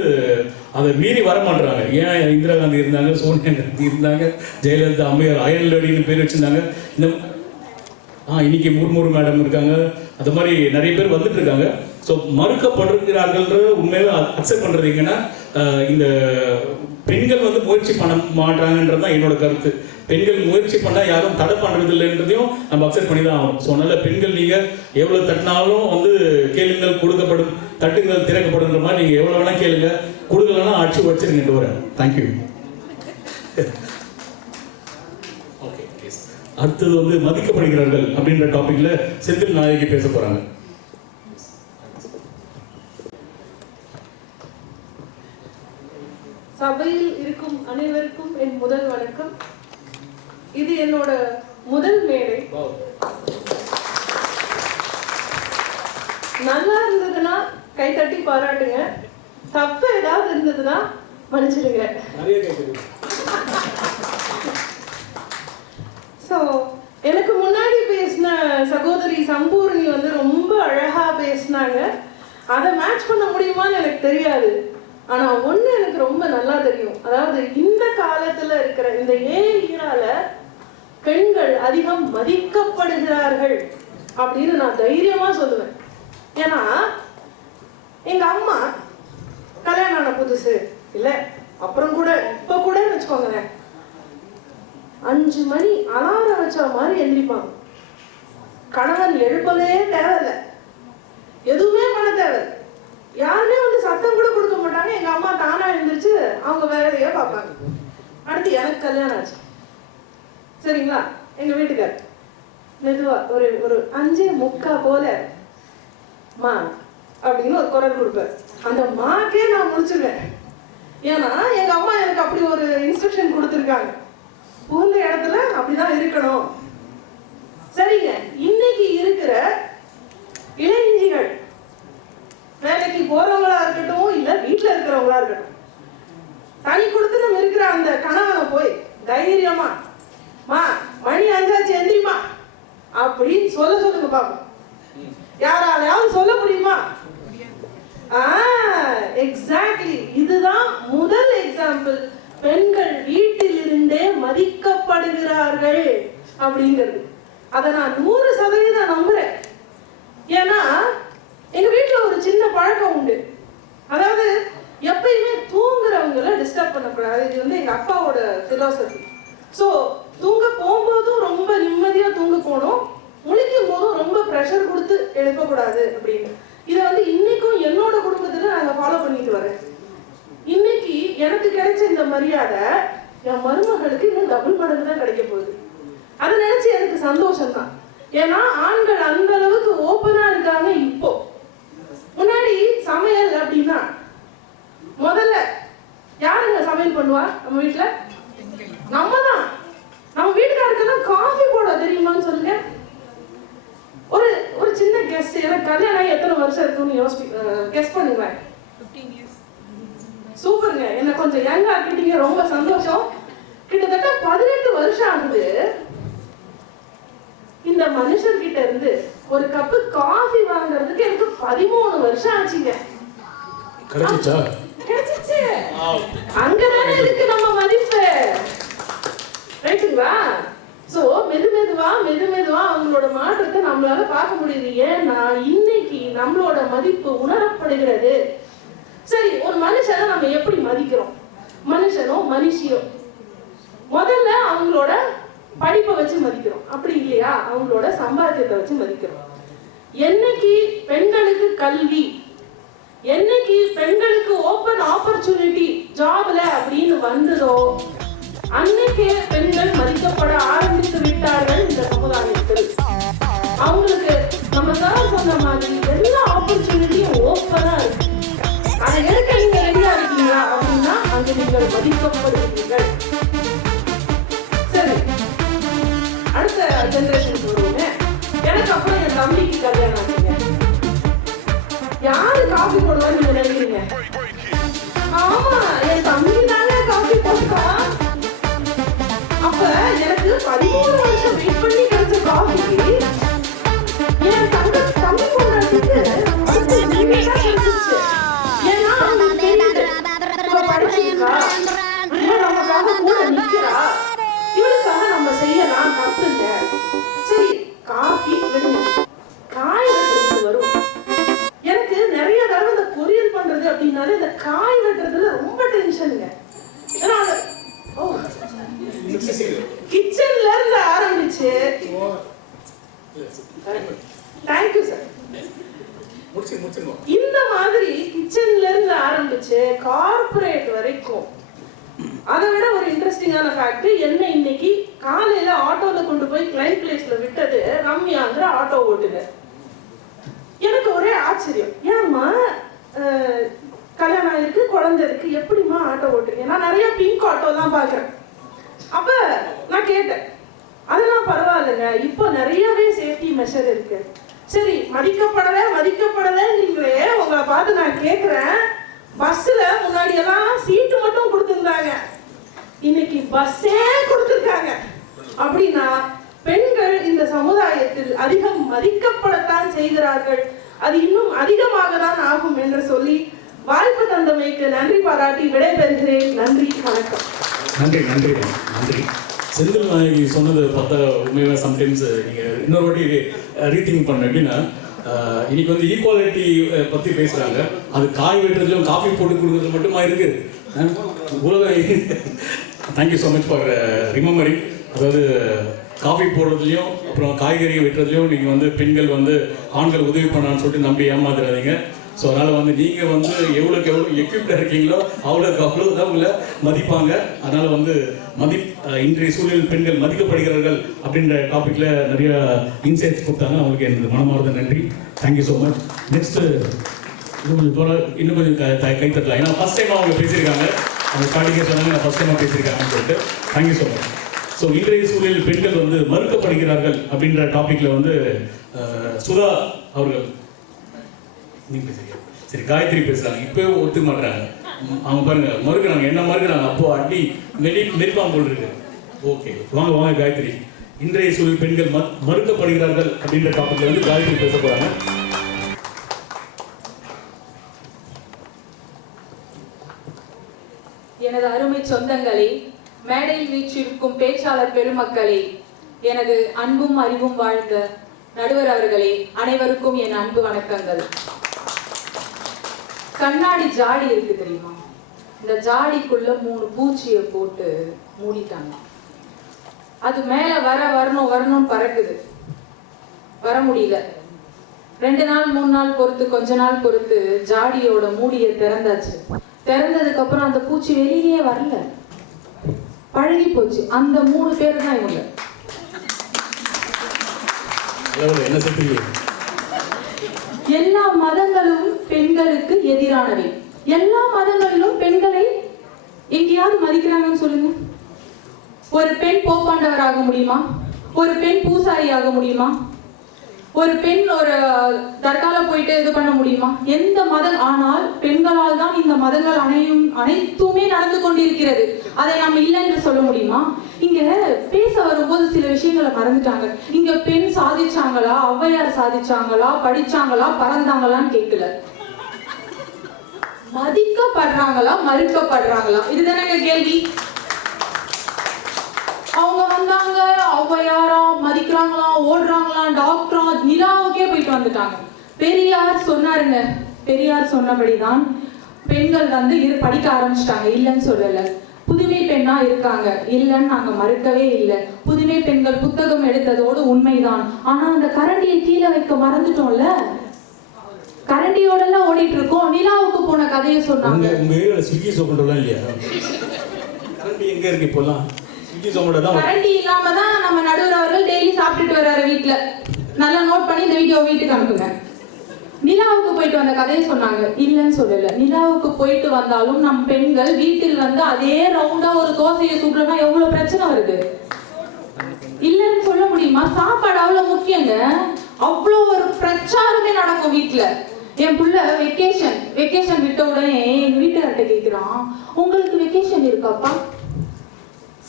அதை மீறி வர மாட்டுறாங்க. ஏன் இந்திரா காந்தி இருந்தாங்க, சோனியா காந்தி இருந்தாங்க, ஜெயலலிதா, அம்மையார், அயன் லேடின்னு பேர் வச்சுருந்தாங்க. இந்த இன்னைக்கு முர்முரு மேடம் இருக்காங்க, அது மாதிரி நிறைய பேர் வந்துட்டு இருக்காங்க. ஸோ மறுக்கப்படுகிறார்கள்ன்ற உண்மையாக அக்செப்ட் பண்ணுறது எங்கன்னா இந்த பெண்கள் வந்து முயற்சி பண்ண மாட்டாங்கன்றது தான் என்னோட கருத்து. பெண்கள் முயற்சி பண்ணால் யாரும் தடை பண்ணுறது இல்லைன்றதையும் நம்ம அக்செப்ட் பண்ணி தான் ஆகணும். ஸோ அதனால பெண்கள் நீங்கள் எவ்வளோ தட்டினாலும் வந்து கேளுங்கள் கொடுக்கப்படும், தட்டுங்கள் திறக்கப்படுன்ற மாதிரி நீங்கள் எவ்வளோ வேணால் கேளுங்க, கொடுக்கலன்னா ஆட்சி வச்சிருங்க வரேன். தேங்க்யூ. ஓகே, அடுத்தது வந்து மதிக்கப்படுகிறார்கள் அப்படின்ற டாபிக்ல செந்தில் நாயகி பேச போறாங்க. சபையில் இருக்கும் அனைவருக்கும் என் முதல் வணக்கம். இது என்னோட முதல் மேடை. நல்லா இருந்ததுன்னா கை தட்டி பாராட்டுங்க, தப்பு ஏதாவது இருந்ததுன்னா மன்னிச்சிடுங்க. ஸோ எனக்கு முன்னாடி பேசின சகோதரி சம்பூர்ணி வந்து ரொம்ப அழகா பேசினாங்க. அதை மேட்ச் பண்ண முடியுமான்னு எனக்கு தெரியாது. ஆனா ஒண்ணு எனக்கு ரொம்ப நல்லா தெரியும். அதாவது இந்த காலத்துல இருக்கிற இந்த ஏரால பெண்கள் அதிகம் மதிக்கப்படுகிறார்கள் அப்படின்னு நான் தைரியமா சொல்லுவேன். ஏன்னா எங்க அம்மா கல்யாணம் ஆன புதுசு இல்ல, அப்புறம் கூட இப்ப கூட வச்சுக்கோங்களேன், 5 மணி அலாரம் வச்ச மாதிரி எந்திரிப்பாங்க. கணவன் எழுப்பவே தேவையில்லை, எதுவுமே பண்ண தேவை, யாருமே வந்து சத்தம் கூட கொடுக்க மாட்டாங்க. எங்க அம்மா தானா எழுந்திரிச்சு அவங்க வேலையே பார்ப்பாங்க. அடுத்து எனக்கு கல்யாணம் ஆச்சு சரிங்களா. எங்க வீட்டுக்கார் மெதுவா ஒரு 5:45 போல மா அப்படின்னு ஒரு குரல் கொடுப்பார். அந்த மாக்கே நான் முடிச்சிருவேன். ஏன்னா எங்க அம்மா எனக்கு அப்படி ஒரு இன்ஸ்ட்ரக்ஷன் கொடுத்துருக்காங்க, புகுந்த இடத்துல அப்படிதான் இருக்கணும். சரிங்க, இன்னைக்கு இருக்கிற இளைஞர்கள் வேலைக்கு போறவங்களா இருக்கட்டும் இல்ல வீட்டுல இருக்கிறவங்களா இருக்கட்டும், தனி கொடுத்து இருக்கிற அந்த கணவனை போய் தைரியமா மா மணி 5 எந்திரிமா அப்படின்னு சொல்லுங்க பாப்போம். யாராலையாவது சொல்ல முடியுமா? எக்ஸாக்ட்லி, இதுதான் முதல் எக்ஸாம்பிள். பெண்கள் வீட்டில் இருந்தே மதிக்கப்படுகிறார்கள் அப்படிங்கிறது. அதை நான் 100% நம்புறேன். ஏன்னா எங்க வீட்டுல ஒரு சின்ன பழக்கம் உண்டு. அதாவது எப்பயுமே தூங்குறவங்களை டிஸ்டர்ப் பண்ணக்கூடாது. இது வந்து எங்க அப்பாவோட பிலாசபி. ஸோ தூங்க போகும்போதும் ரொம்ப நிம்மதியா தூங்க போகணும், முழிக்கும் போதும் ரொம்ப ப்ரெஷர் கொடுத்து எழுப்பக்கூடாது அப்படின்னு. இதை வந்து இன்னைக்கும் என்னோட குடும்பத்துல நாங்க ஃபாலோ பண்ணிட்டு வரேன். இன்னைக்கு எனக்கு கிடைச்ச இந்த மரியாதை என் மருமகளுக்கு இன்னும் டபுள் மடங்கு தான் கிடைக்க போகுது. அதை நினைச்சு எனக்கு சந்தோஷம் தான். ஏன்னா ஆண்கள் அந்த அளவுக்கு ஓப்பனா இருக்காங்க. இப்போ முன்னாடி சமையல் அப்படின்னா முதல்ல யாருங்க சமையல் பண்ணுவா? நம்ம வீட்டுல நம்ம தான். நம்ம வீட்டுக்காருக்கு தான் காஃபி போட தெரியுமான்னு சொல்லுங்க. ஒரு ஒரு சின்ன கெஸ்ட், எனக்கு கல்யாணம் எத்தனை வருஷம் இருக்குன்னு கெஸ் பண்ணுங்க. 15 years. சூப்பருங்க, என்ன கொஞ்சம் யங் ஆக்கிட்டீங்க, ரொம்ப சந்தோஷம். கிட்டத்தட்ட 18 வருஷம் ஆகுது இந்த மனுஷர்கிட்ட இருந்து ஒரு கப்பு காஃபி வாங்குறதுக்கு. எனக்கு 13 வருஷம் ஆச்சுங்க. கிடைச்சிச்சு. அங்கதானே இருக்கு நம்ம மதிப்பு, ரைட்டுங்களா? சோ மெதுமெதுவா அவங்களோட மாற்றத்தை நம்மளால பார்க்க முடியுது. ஏன்னா இன்னைக்கு நம்மளோட மதிப்பு உணரப்படுகிறது. சரி, ஒரு மனுஷனை நம்ம எப்படி மதிக்கிறோம்? மனுஷனோ மனுஷியோ முதல்ல அவங்களோட படிப்பை வச்சு மதிக்கிறோம், அப்படி இல்லையா அவங்களோட சம்பாத்தியத்தை வச்சு மதிக்கிறோம். என்னைக்கு பெண்களுக்கு கல்வி, என்னைக்கு பெண்களுக்கு ஓப்பன் ஆப்பர்ச்சுனிட்டி ஜாப்ல அப்படின்னு வந்ததோ அன்னைக்கே பெண்கள் மதிக்கப்பட ஆரம்பித்து விட்டார்கள் இந்த சமுதாயத்தில். அவங்களுக்கு நம்ம தான் சொன்ன மாதிரி எல்லா ஆப்பர்ச்சுனிட்டியும் ஓப்பனா இருக்கு. அதை எடுக்க நீங்க ரெடியா இருக்கீங்களா அப்படின்னா அங்கு நீங்கள் மதிக்கப்படுவீர்கள். சரி, அடுத்த ஜெனரேஷன் வருவோமே. எனக்கு அப்புறம் என் தம்பிக்கு கல்யாணம் ஆகுங்க. யாரு காஃபி போடுவான்னு நீங்க நினைக்கிறீங்க? ஆமா, என் தம்பி தானே காஃபி போடுவா. அப்ப எனக்கு 13 வருஷம் வெயிட் பண்ணி கிடைச்ச காஃபி என் தம்பி போடுறதுக்கு ஏன்னா படிச்சிருக்கா, நமக்காக கூட நிக்கிறா, இவளுக்காக நம்ம செய்யலாம், தப்பு இல்லை. சரி, காஃபி விடுங்க, காய் வெட்டுறது வரும். எனக்கு நிறைய தடவை இந்த பொரியல் பண்றது அப்படின்னாலே இந்த காய் வெட்டுறதுல ரொம்ப டென்ஷனுங்க. ஏன்னா கிச்சன்ல இருந்து ஆரம்பிச்சு, தேங்க்யூ சார், இந்த மாதிரி கிச்சன்ல இருந்து ஆரம்பிச்சு கார்ப்பரேட் வரைக்கும். அதை விட ஒரு இன்ட்ரெஸ்டிங்கான ஃபேக்ட் என்ன, இன்னைக்கு காலையில ஆட்டோல கொண்டு போய் கிளைண்ட் பிளேஸ்ல விட்டது ரம்யாங்கிற ஆட்டோ ஓட்டுனர். எனக்கு ஒரே ஆச்சரியம், ஏமா கல்யாணம் ஆயிருக்கு, குழந்தை இருக்கு, எப்படிமா ஆட்டோ ஓட்டுறீங்க? நான் நிறைய பிங்க் ஆட்டோ தான் பார்க்குறேன். அப்ப நான் கேட்டேன், அதெல்லாம் பரவாயில்லைங்க, இப்போ நிறையவே சேஃப்டி மெஷர் இருக்கு. சரி, மதிக்கப்படலைங்களே, உங்களை பார்த்து நான் கேட்குறேன், பஸ்ஸில் முன்னாடி எல்லாம் சீட்டு மட்டும் கொடுத்துருந்தாங்க, இன்னைக்கு பஸ்ஸே கொடுத்துருக்காங்க. அப்படின்னா பெண்கள் இந்த சமுதாயத்தில் அதிகம் மதிக்கப்படத்தான் செய்கிறார்கள். அது இன்னும் அதிகமாக தான் ஆகும் என்று சொல்லி வாய்ப்பு தந்தமைக்கு நன்றி பாராட்டி விடைபெறுகிறேன். நன்றி, வணக்கம். நன்றி நன்றி நன்றி. செந்தில் நாயகி சொன்னது பார்த்தா உண்மையாக சம்டைம்ஸ் நீங்கள் இன்னொரு வாட்டி ரீதிங்க் பண்ண. எப்படின்னா இன்னைக்கு வந்து ஈக்குவாலிட்டி பற்றி பேசுகிறாங்க, அது காய் வெட்டுறதுலையும் காஃபி போட்டு கொடுக்குறது மட்டுமா இருக்குது உலக. Thank you so much for remembering. அதாவது காஃபி போடுறதுலையும் அப்புறம் காய்கறி வெட்டுறதுலையும் நீங்கள் வந்து பெண்கள் வந்து ஆண்கள் உதவி பண்ணான்னு சொல்லிட்டு நம்பி ஏமாத்துறாதீங்க. ஸோ அதனால் வந்து நீங்கள் வந்து எவ்வளோக்கு எவ்வளோ எக்யூப்டாக இருக்கீங்களோ அவ்வளோ தான் உங்களை மதிப்பாங்க. அதனால் வந்து இன்றைய சூழலில் பெண்கள் மதிக்கப்படுகிறார்கள் அப்படின்ற டாப்பிக்கில் நிறைய இன்சைட்ஸ் கொடுத்தாங்க. அவங்களுக்கு எனக்கு மனமார்ந்த நன்றி. Thank you so much. நெக்ஸ்ட்டு இன்னும் கொஞ்சம் கைத்தட்டலாம். ஏன்னா ஃபஸ்ட் டைம் அவங்க பேசியிருக்காங்க, அவங்க ஸ்டார்டிங்கே சொன்னாங்க நான் ஃபஸ்ட் டைமாக பேசியிருக்காங்கன்னு சொல்லிட்டு. Thank you so much. ஸோ இன்றைய சூழலில் பெண்கள் வந்து மறுக்கப்படுகிறார்கள் அப்படின்ற டாப்பிக்கில் வந்து சுதா அவர்கள் நீங்கள் பேசுறீங்க. சரி, காயத்ரி பேசுகிறாங்க. இப்போ ஒத்துக்க மாட்டுறாங்க, அவங்க பாருங்க மறுக்கிறாங்க, என்ன மறுக்கிறாங்க, அப்போ அடி நெருப்பாம் போல் இருக்கு. ஓகே, வாங்க வாங்க காயத்ரி. இன்றைய சூழல் பெண்கள் மறுக்கப்படுகிறார்கள் அப்படின்ற டாபிக்ல வந்து காயத்ரி பேச போறாங்க. எனது அருமை சொந்தங்களே, மேடையில் வீற்றிருக்கும் பேச்சாளர் பெருமக்களே, எனது அன்பும் அறிவும் வாழ்ந்த நடுவர் அவர்களே, அனைவருக்கும் என் அன்பு வணக்கங்கள். கண்ணாடி ஜாடி இருக்கு தெரியுமா? இந்த ஜாடிக்குள்ள 3 பூச்சியை போட்டு மூடிட்டாங்க. அது மேல வரணும்னு பறக்குது, வர முடியல. 2 நாள் 3 நாள் பொறுத்து, கொஞ்ச நாள் பொறுத்து ஜாடியோட மூடியை திறந்தாச்சு. திறந்ததுக்கு அப்புறம் அந்த பூச்சி வெளியே வரல, பழகி போச்சு. அந்த 3 பேர் தான் இவங்க. என்ன சொல்றீங்க? எல்லா மதங்களும் பெண்களுக்கு எதிரானவை. எல்லா மதங்களிலும் பெண்களை எங்கேயாவது மதிக்கிறாங்கன்னு சொல்லுங்க. ஒரு பெண் போப்பாண்டவர் ஆக முடியுமா? ஒரு பெண் பூசாரி ஆக முடியுமா? ஒரு பெண் ஒரு தர்கால போயிட்டு இது பண்ண முடியுமா? எந்த மதம்? ஆனால் பெண்களால் தான் இந்த மதங்கள் அனைத்துமே நடந்து கொண்டிருக்கிறது. அதை நம்ம இல்லை என்று சொல்ல முடியுமா? இங்க பேச வரும்போது சில விஷயங்களை மறந்துட்டாங்க. இங்க பெண் சாதிச்சாங்களா, ஔவையார் சாதிச்சாங்களா, படிச்சாங்களா, பறந்தாங்களான்னு கேட்கல. மதிக்கப்படுறாங்களா, மறுக்கப்படுறாங்களா? இதுதானே கேள்வி. அவங்க வந்தாங்க, ஔவையாரா மதிக்கிறாங்களா, ஓடுறாங்களா, டாக்டரா, நிலாவுக்கே போயிட்டு வந்துட்டாங்க. பெரியார் சொன்னாருங்க, பெரியார் சொன்னபடிதான் பெண்கள் வந்து படிக்க ஆரம்பிச்சிட்டாங்க, இல்லைன்னு சொல்லல. புதுமை பெண்ணா இருக்காங்க, இல்லைன்னு நாங்க மறுக்கவே இல்லை. புதுமை பெண்கள் புத்தகம் எடுத்ததோடு உண்மைதான். ஆனா அந்த கரண்டியை கீழே வைக்க மறந்துட்டோம்ல. கரண்டியோட எல்லாம் ஓடிட்டு இருக்கோம். நிலாவுக்கு போன கதையை சொன்னாங்க. உங்க ஏரியால ஸ்விக்கி சோமோட்டோலாம் இல்லையா? கரண்டி எங்க இருக்கு இப்போலாம்? ஸ்விக்கி சோமோட்டோ தான். கரண்டி இல்லாம தான் நம்ம நடுவர் அவர்கள் டெய்லி சாப்பிட்டுட்டு வர்றாரு வீட்டுல. நல்லா நோட் பண்ணி இந்த வீடியோ வீட்டுக்கு அனுப்புங்க. நிலாவுக்கு போயிட்டு வந்த கதையை சொன்னாங்க, இல்லைன்னு சொல்லல. நிலாவுக்கு போயிட்டு வந்தாலும் நம் பெண்கள் வீட்டில் வந்து அதே ரவுண்டா ஒரு தோசையை சுடுறோம்னா எவ்வளவு பிரச்சனை வருது. இல்லைன்னு சொல்ல முடியுமா? சாப்பாடு அவ்வளவு முக்கியங்க. அவ்வளோ ஒரு பிரச்சாரமே நடக்கும் வீட்டுல. என் புள்ள வெக்கேஷன் விட்ட உடனே எங்க வீட்டுக்கார்ட்ட கேட்கிறான், உங்களுக்கு வெக்கேஷன் இருக்காப்பா?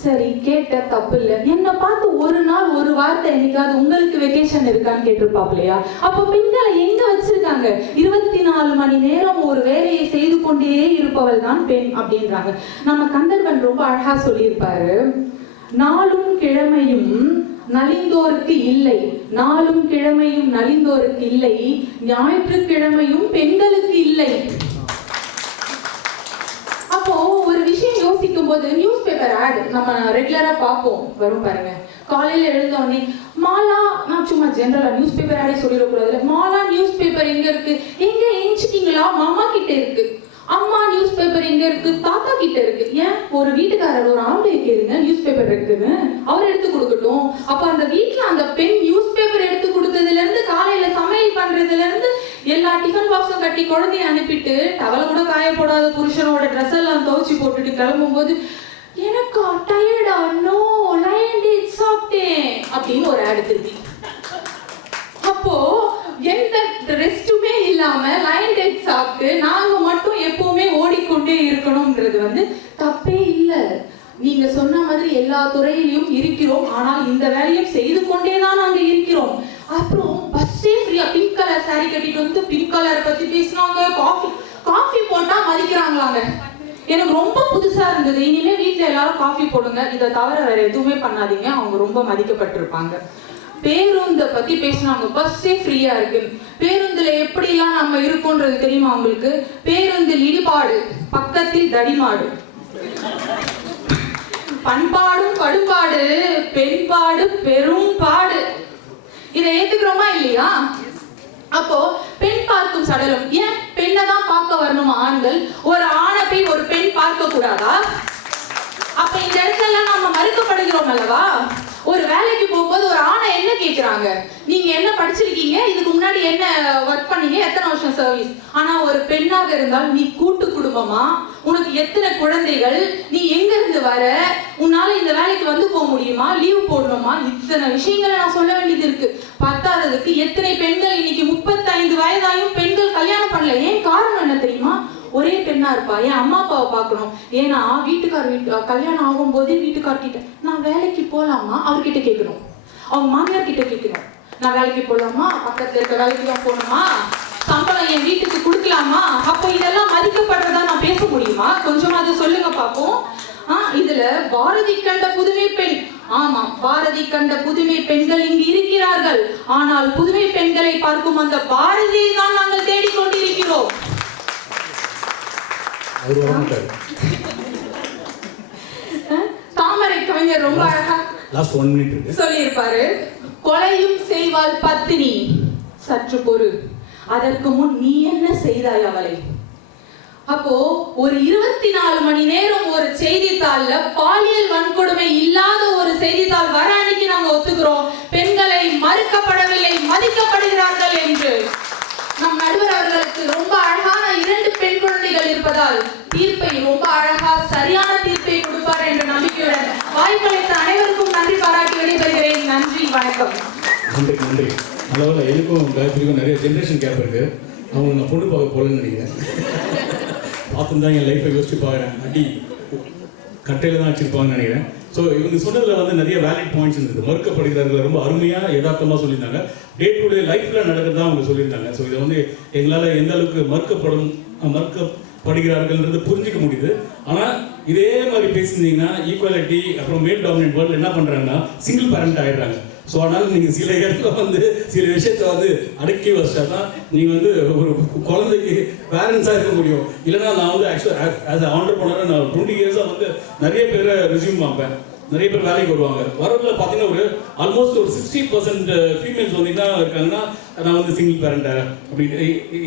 சரி, கேட்ட தப்பு இல்லை. என்ன பார்த்து ஒரு நாள் ஒரு வார்த்தை என்னைக்காவது உங்களுக்கு வெக்கேஷன் இருக்கான்னு கேட்டிருப்பாப்லையா? அப்ப பெண்களை எங்க வச்சிருக்காங்க? 24 மணி நேரம் ஒரு வேலையை செய்து கொண்டே இருப்பவள் தான் பெண் அப்படின்றாங்க. நம்ம கந்தர்வன் ரொம்ப அழகா சொல்லியிருப்பாரு, நாளும் கிழமையும் நலிந்தோருக்கு இல்லை, நாளும் கிழமையும் நலிந்தோருக்கு இல்லை, ஞாயிற்றுக்கிழமையும் பெண்களுக்கு இல்லை. அப்போ ஒரு விஷயம் யோசிக்கும் போது, நியூஸ் பேப்பர் ஆட் நம்ம ரெகுலரா பார்ப்போம், வரும் பாருங்க. காலையில எழுந்த உடனே மாலா, நான் சும்மா ஜெனரலா நியூஸ் பேப்பர் ஆடே சொல்லிடக்கூடாதுல, மாலா நியூஸ் பேப்பர் எங்க இருக்கு? எங்க எஞ்சிட்டீங்களா? மாமா கிட்ட இருக்கு. அம்மா நியூஸ் பேப்பர் எங்க இருக்கு? தாத்தா கிட்ட இருக்கு. ஏன் ஒரு வீட்டுக்காரர் ஒரு ஆம்பளை கேளுங்க நியூஸ் பேப்பர் இருக்குன்னு அவர் எடுத்து கொடுக்கட்டும். அப்ப அந்த வீட்டுல அந்த பெண் நியூஸ் பேப்பர் எடுத்து கொடுத்ததுல இருந்து காலையில சமையல் பண்றதுல இருந்து எல்லா டிஃபன் பாக்ஸும் கட்டி குழந்தைய அனுப்பிட்டு டவலை கூட காய போடாத புருஷனோட ட்ரெஸ் எல்லாம் துவைச்சு போட்டுட்டு கிளம்பும் போது எனக்கு டயர்டா நோ லயன் டேட் சாப்பிட்டேன் அப்படின்னு ஒரு ஆடு திருப்பி. அப்போ எந்த ரெஸ்ட்டுமே இல்லாம லயன் டேட் சாப்பிட்டு நாங்க மட்டும் எப்பவுமே ஓடிக்கொண்டே இருக்கணும்ன்றது வந்து தப்பே இல்லை. நீங்க சொன்ன மாதிரி எல்லா துறையிலையும் இருக்கிறோம், ஆனால் இந்த வேலையும் செய்து கொண்டே தான் நாங்க இருக்கிறோம். அப்புறம் பஸ்ஸே ஃப்ரீயா பிங்க் கலர் சாரி கட்டிட்டு வந்து பிங்க் கலர் பத்தி பேசினாங்க. காஃபி போட்டா மதிக்கிறாங்களாங்க. எனக்கு ரொம்ப புதுசா இருந்தது. இனிமே வீட்டுல எல்லாரும் காஃபி போடுங்க, இதை தவிர வேற எதுவுமே பண்ணாதீங்க, அவங்க ரொம்ப மதிக்கப்பட்டிருப்பாங்க. பேருந்தை பத்தி பேசினாங்க. பஸ்ஸே ஃப்ரீயா இருக்கு, பேருந்துல எப்படிலாம் நம்ம இருக்கோன்றது தெரியுமா உங்களுக்கு? பேருந்தில் இடிபாடு, பக்கத்தில் தடிமாடு, பண்பாடும் கடுப்பாடு, பெண்பாடு பெரும் பாடு. இதை ஏத்துக்கிறோமா இல்லையா? அப்போ பெண் பார்க்கும் சடலம், ஏன் பெண்ணை தான் பார்க்க வரணுமா ஆண்கள்? ஒரு ஆணை போய் ஒரு பெண் பார்க்க கூடாதா? அப்ப இந்த இடத்துல நம்ம மறுக்கப்படுகிறோம் அல்லவா? ஒரு வேலைக்கு போகும்போது ஒரு ஆணை என்ன கேட்கிறாங்க, நீங்க என்ன படிச்சிருக்கீங்க, இதுக்கு முன்னாடி என்ன ஒர்க் பண்ணீங்க, எத்தனை வருஷம் சர்வீஸ். ஆனா ஒரு பெண்ணாக இருந்தால் நீ கூட்டு குடும்பமா, உனக்கு எத்தனை குழந்தைகள், நீ எங்க இருந்து வர, உன்னால இந்த வேலைக்கு வந்து போக முடியுமா, லீவ் போடணுமா, இத்தனை விஷயங்களை நான் சொல்ல வேண்டியது இருக்கு. பத்தாததுக்கு எத்தனை பெண்கள் இன்னைக்கு 35 வயதாயும் பெண்கள் கல்யாணம் பண்ணல. ஏன் காரணம் என்ன தெரியுமா? ஒரே பெண்ணா இருப்பா, என் அம்மா அப்பாவை பார்க்கணும். ஏன்னா வீட்டுக்கார் கல்யாணம் ஆகும் போதே வீட்டுக்கார்கிட்ட நான் வேலைக்கு போலாமா அவர்கிட்ட கேட்கணும், அவங்க மாமியார் கிட்ட கேட்கணும், நான் வேலைக்கு போலாமா, பக்கத்துல இருக்க வேலைக்கு தான் போகணுமா, சம்பளம் என் வீட்டுக்கு கொடுக்கலாமா. அப்போ இதெல்லாம் மதிக்கப்படுறதா நான் பேச முடியுமா? கொஞ்சமா அதை சொல்லுங்க பார்ப்போம். இதுல பாரதி கண்ட புதுமை பெண், ஆமா பாரதி கண்ட புதுமை பெண்கள் இங்கு இருக்கிறார்கள். ஆனால் புதுமை பெண்களை பார்க்கும் அந்த பாரதியை தான் நாங்கள் தேடிக்கொண்டிருக்கிறோம். தாமரை கவிஞர் ரொம்ப அழகா சொல்லியிருப்பாரு, கொலையும் செய்வாள் பத்தினி சற்று பொறு, அதற்கு முன் நீ என்ன செய்தாய் அவளை. அப்போ ஒரு 24 மணி நேரம் ஒரு செய்தித்தாள்ல பாலியல் வன்கொடுமை இல்லாத ஒரு செய்தித்தாள் வர அன்னைக்கு நாங்க ஒத்துக்கிறோம் பெண்களை மறுக்கப்படவில்லை, மதிக்கப்படுகிறார்கள் என்று. நம் நடுவர் அவர்களுக்கு ரொம்ப அழகான 2 பெண் குழந்தைகள் இருப்பதால் தீர்ப்பை ரொம்ப அழகா சரியான தீர்ப்பை கொடுப்பார் என்ற நம்பிக்கையுடன் வாய்ப்பளித்த அனைவருக்கும் நன்றி பாராட்டி விடைபெறுகிறேன். நன்றி, வணக்கம். நன்றி நன்றி. அளவில் எனக்கும் காயத்ரிக்கும் நிறைய ஜென்ரேஷன் கேப் இருக்கு. அவங்க நான் பொண்ணு பார்க்க போகலன்னு நினைக்கிறேன். பார்த்து தான் என் லைஃப்பை யோசிச்சு பார்க்குறேன். அடி கட்டையில் தான் வச்சுருப்பாங்கன்னு நினைக்கிறேன். ஸோ இவங்க சொன்னதில் வந்து நிறைய வேலிட் பாயிண்ட்ஸ் இருந்தது. மறுக்கப்படுகிறார்கள் ரொம்ப அருமையாக யதார்த்தமாக சொல்லியிருந்தாங்க. டே டு டே லைஃப்பில் நடக்கிறதா அவங்க சொல்லியிருந்தாங்க. ஸோ இதை வந்து எங்களால் எந்த அளவுக்கு மறுக்கப்படுகிறார்கள்ன்றது புரிஞ்சிக்க முடியுது. ஆனால் இதே மாதிரி பேசியிருந்தீங்கன்னா ஈக்குவாலிட்டி அப்புறம் மேல் டாமினன்ட் வேர்ல்டு என்ன பண்ணுறாங்கன்னா சிங்கிள் பேரண்ட் ஆகிடுறாங்க. ஸோ அதனால் நீங்கள் சில இடத்துல வந்து சில விஷயத்தை வந்து அடக்கி வச்சா தான் நீங்கள் வந்து ஒரு குழந்தைக்கு பேரண்ட்ஸாக இருக்க முடியும். இல்லைனா நான் வந்து ஆக்சுவலாக ஆஸ் அ ஆண்டர்ப்ரனர் நான் 20 இயர்ஸாக வந்து நிறைய பேரை ரெஸ்யூம் பார்ப்பேன். நிறைய பேர் வேலைக்கு வருவாங்க. வரவில் பார்த்தீங்கன்னா ஒரு ஆல்மோஸ்ட் ஒரு 60% ஃபீமேல்ஸ் வந்து என்ன இருக்காங்கன்னா நான் வந்து சிங்கிள் பேரண்ட்டை அப்படி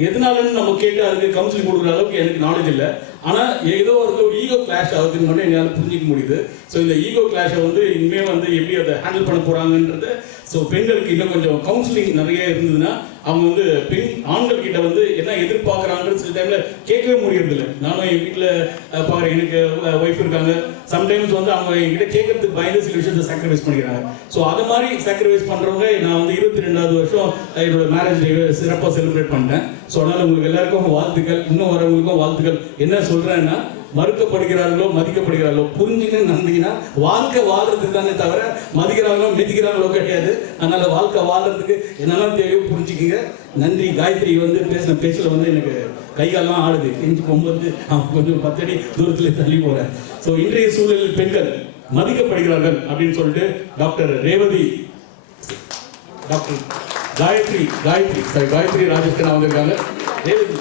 எதனாலன்னு நம்ம கேட்டு அதுக்கு கவுன்சிலிங் கொடுக்குற அளவுக்கு எனக்கு நாலேஜ் இல்லை. ஆனால் ஏதோ ஒரு ஈகோ கிளாஷ் ஆகுதுன்னு மட்டும் என்னால் புரிஞ்சிக்க முடியுது. ஸோ இந்த ஈகோ கிளாஷை வந்து இனிமேல் வந்து எப்படி அதை ஹேண்டில் பண்ண போகிறாங்கன்றது. ஸோ பெண்களுக்கு இன்னும் கொஞ்சம் கவுன்சிலிங் நிறைய இருந்ததுன்னா அவங்க வந்து ஆண்கள் கிட்ட வந்து என்ன எதிர்பார்க்குறாங்கன்னு சில டைமில் கேட்கவே முடியறதில்லை. நானும் என் வீட்டில் பார்க்குறேன், எனக்கு ஒய்ஃப் இருக்காங்க. சம்டைம்ஸ் வந்து அவங்க என்கிட்ட கேட்கறதுக்கு பயந்து சில விஷயத்தை சாக்ரிஃபைஸ் பண்ணிக்கிறாங்க. ஸோ அது மாதிரி சாக்ரிஃபைஸ் பண்ணுறவங்க நான் வந்து 22வது வருஷம் என்னோட மேரேஜ் டே சிறப்பாக செலிப்ரேட் பண்ணிட்டேன். ஸோ அதனால் உங்களுக்கு எல்லாருக்கும் வாழ்த்துக்கள், இன்னும் வரவங்களுக்கும் வாழ்த்துக்கள். என்ன சொல்கிறேன்னா மறுக்கப்படுகிறார்களோ மதிக்கப்படுகிறார்களோ புரிஞ்சுங்க நம்பிங்கன்னா வாழ்க்கை வாழ்றதுக்கு தானே தவிர மதிக்கிறாங்களோ மிதிக்கிறாங்களோ கிடையாது. அதனால வாழ்க்கை வாழ்றதுக்கு என்னெல்லாம் தேவையோ புரிஞ்சுக்கிங்க. நன்றி. காயத்ரி வந்து பேசின பேச்சில் வந்து எனக்கு கைகாலெல்லாம் ஆடுது. எஞ்சி போகும்போது கொஞ்சம் 10 அடி தூரத்தில் தள்ளி போகிறேன். ஸோ இன்றைய சூழலில் பெண்கள் மதிக்கப்படுகிறார்கள் அப்படின்னு சொல்லிட்டு டாக்டர் ரேவதி, டாக்டர் காயத்ரி ராஜேஷ்கனா வந்திருக்காங்க. ரேவதி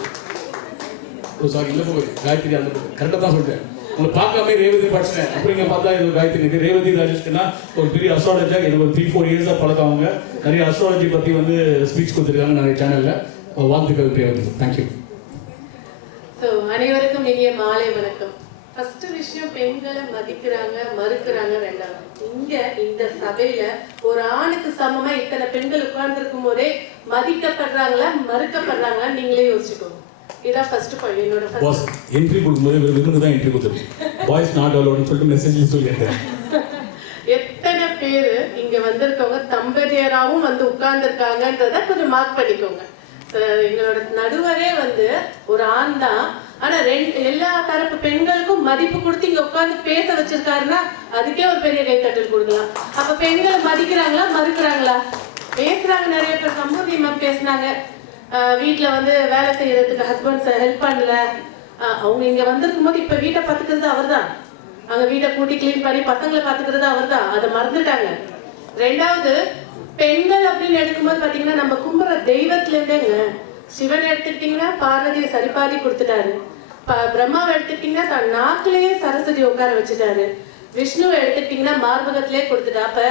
சாரி இல்லை போகுது காயத்ரி அந்த கரெக்டாக தான் சொல்லிட்டேன். உங்களை பார்க்காம ரேவதி படிச்சிட்டேன். அப்படிங்க பார்த்தா இது காயத்ரி இருக்குது. ரேவதி ராஜேஷ்கனா ஒரு பெரிய அஸ்ட்ராலஜர். எனக்கு ஒரு 3-4 இயர்ஸாக பழக்கம். அவங்க நிறைய அஸ்ட்ராலஜி பற்றி வந்து ஸ்பீச் கொடுத்துருக்காங்க நிறைய சேனலில். வாழ்த்துக்கள் ரேவதி. தேங்க்யூ. ஸோ அனைவருக்கும் இனிய மாலை வணக்கம். ஃபர்ஸ்ட் விஷயம் பெண்களை மதிக்கிறாங்க மறுக்கிறாங்க. ரெண்டாவது, இங்க இந்த சபையில ஒரு ஆணுக்கு சமமா இத்தனை பெண்கள் உட்கார்ந்துருக்கும் போதே மதிக்கப்படுறாங்களா மறுக்கப்படுறாங்களா நீங்களே யோசிச்சுக்கோங்க. இதான் ஃபர்ஸ்ட் பாயிண்ட். என்னோட பாஸ் என்ட்ரி கொடுக்கும்போது விமனுக்கு தான் என்ட்ரி கொடுத்துருக்கு. பாய்ஸ் நாட் அலோட்னு சொல்லிட்டு மெசேஜ்ல சொல்லியிருக்கேன். எத்தனை பேரு இங்க வந்திருக்கவங்க தம்பதியராகவும் வந்து உட்கார்ந்துருக்காங்கன்றத கொஞ்சம் மார்க் பண்ணிக்கோங்க. எங்களோட நடுவரே வந்து ஒரு ஆண் தான், ஆனா எல்லா தரப்பு பெண்களுக்கும் மதிப்பு கொடுத்து இங்க உட்கார்ந்து பேச வச்சிருக்காருன்னா அதுக்கே ஒரு பெரிய கைத்தட்டல் கொடுக்கலாம். அப்ப பெண்களை மதிக்கிறாங்களா மறுக்கிறாங்களா? பேசுறாங்க. நிறைய பேர் சம்பூர்ணி மேம் பேசினாங்க, வீட்டுல வந்து வேலை செய்யறதுக்கு ஹஸ்பண்ட்ஸ் ஹெல்ப் பண்ணல. அவங்க இங்க வந்திருக்கும் போது இப்ப வீட்டை பாத்துக்கிறது அவர் தான், அங்க வீட்டை கூட்டி கிளீன் பண்ணி பசங்களை பாத்துக்கிறது அவர் தான், அதை மறந்துட்டாங்க. ரெண்டாவது, பெண்கள் அப்படின்னு எடுக்கும்போது பாத்தீங்கன்னா நம்ம கும்புற தெய்வத்துல இருந்தேங்க. சிவன் எடுத்துக்கிட்டீங்கன்னா பார்வதியை சரிபாதி கொடுத்துட்டாரு. பிரம்மாவை எடுத்துக்கிட்டீங்கன்னா தன் நாக்கிலேயே சரஸ்வதி உட்கார வச்சுட்டாரு. விஷ்ணுவை எடுத்துக்கிட்டீங்கன்னா மார்பகத்திலே கொடுத்துட்டா. அப்ப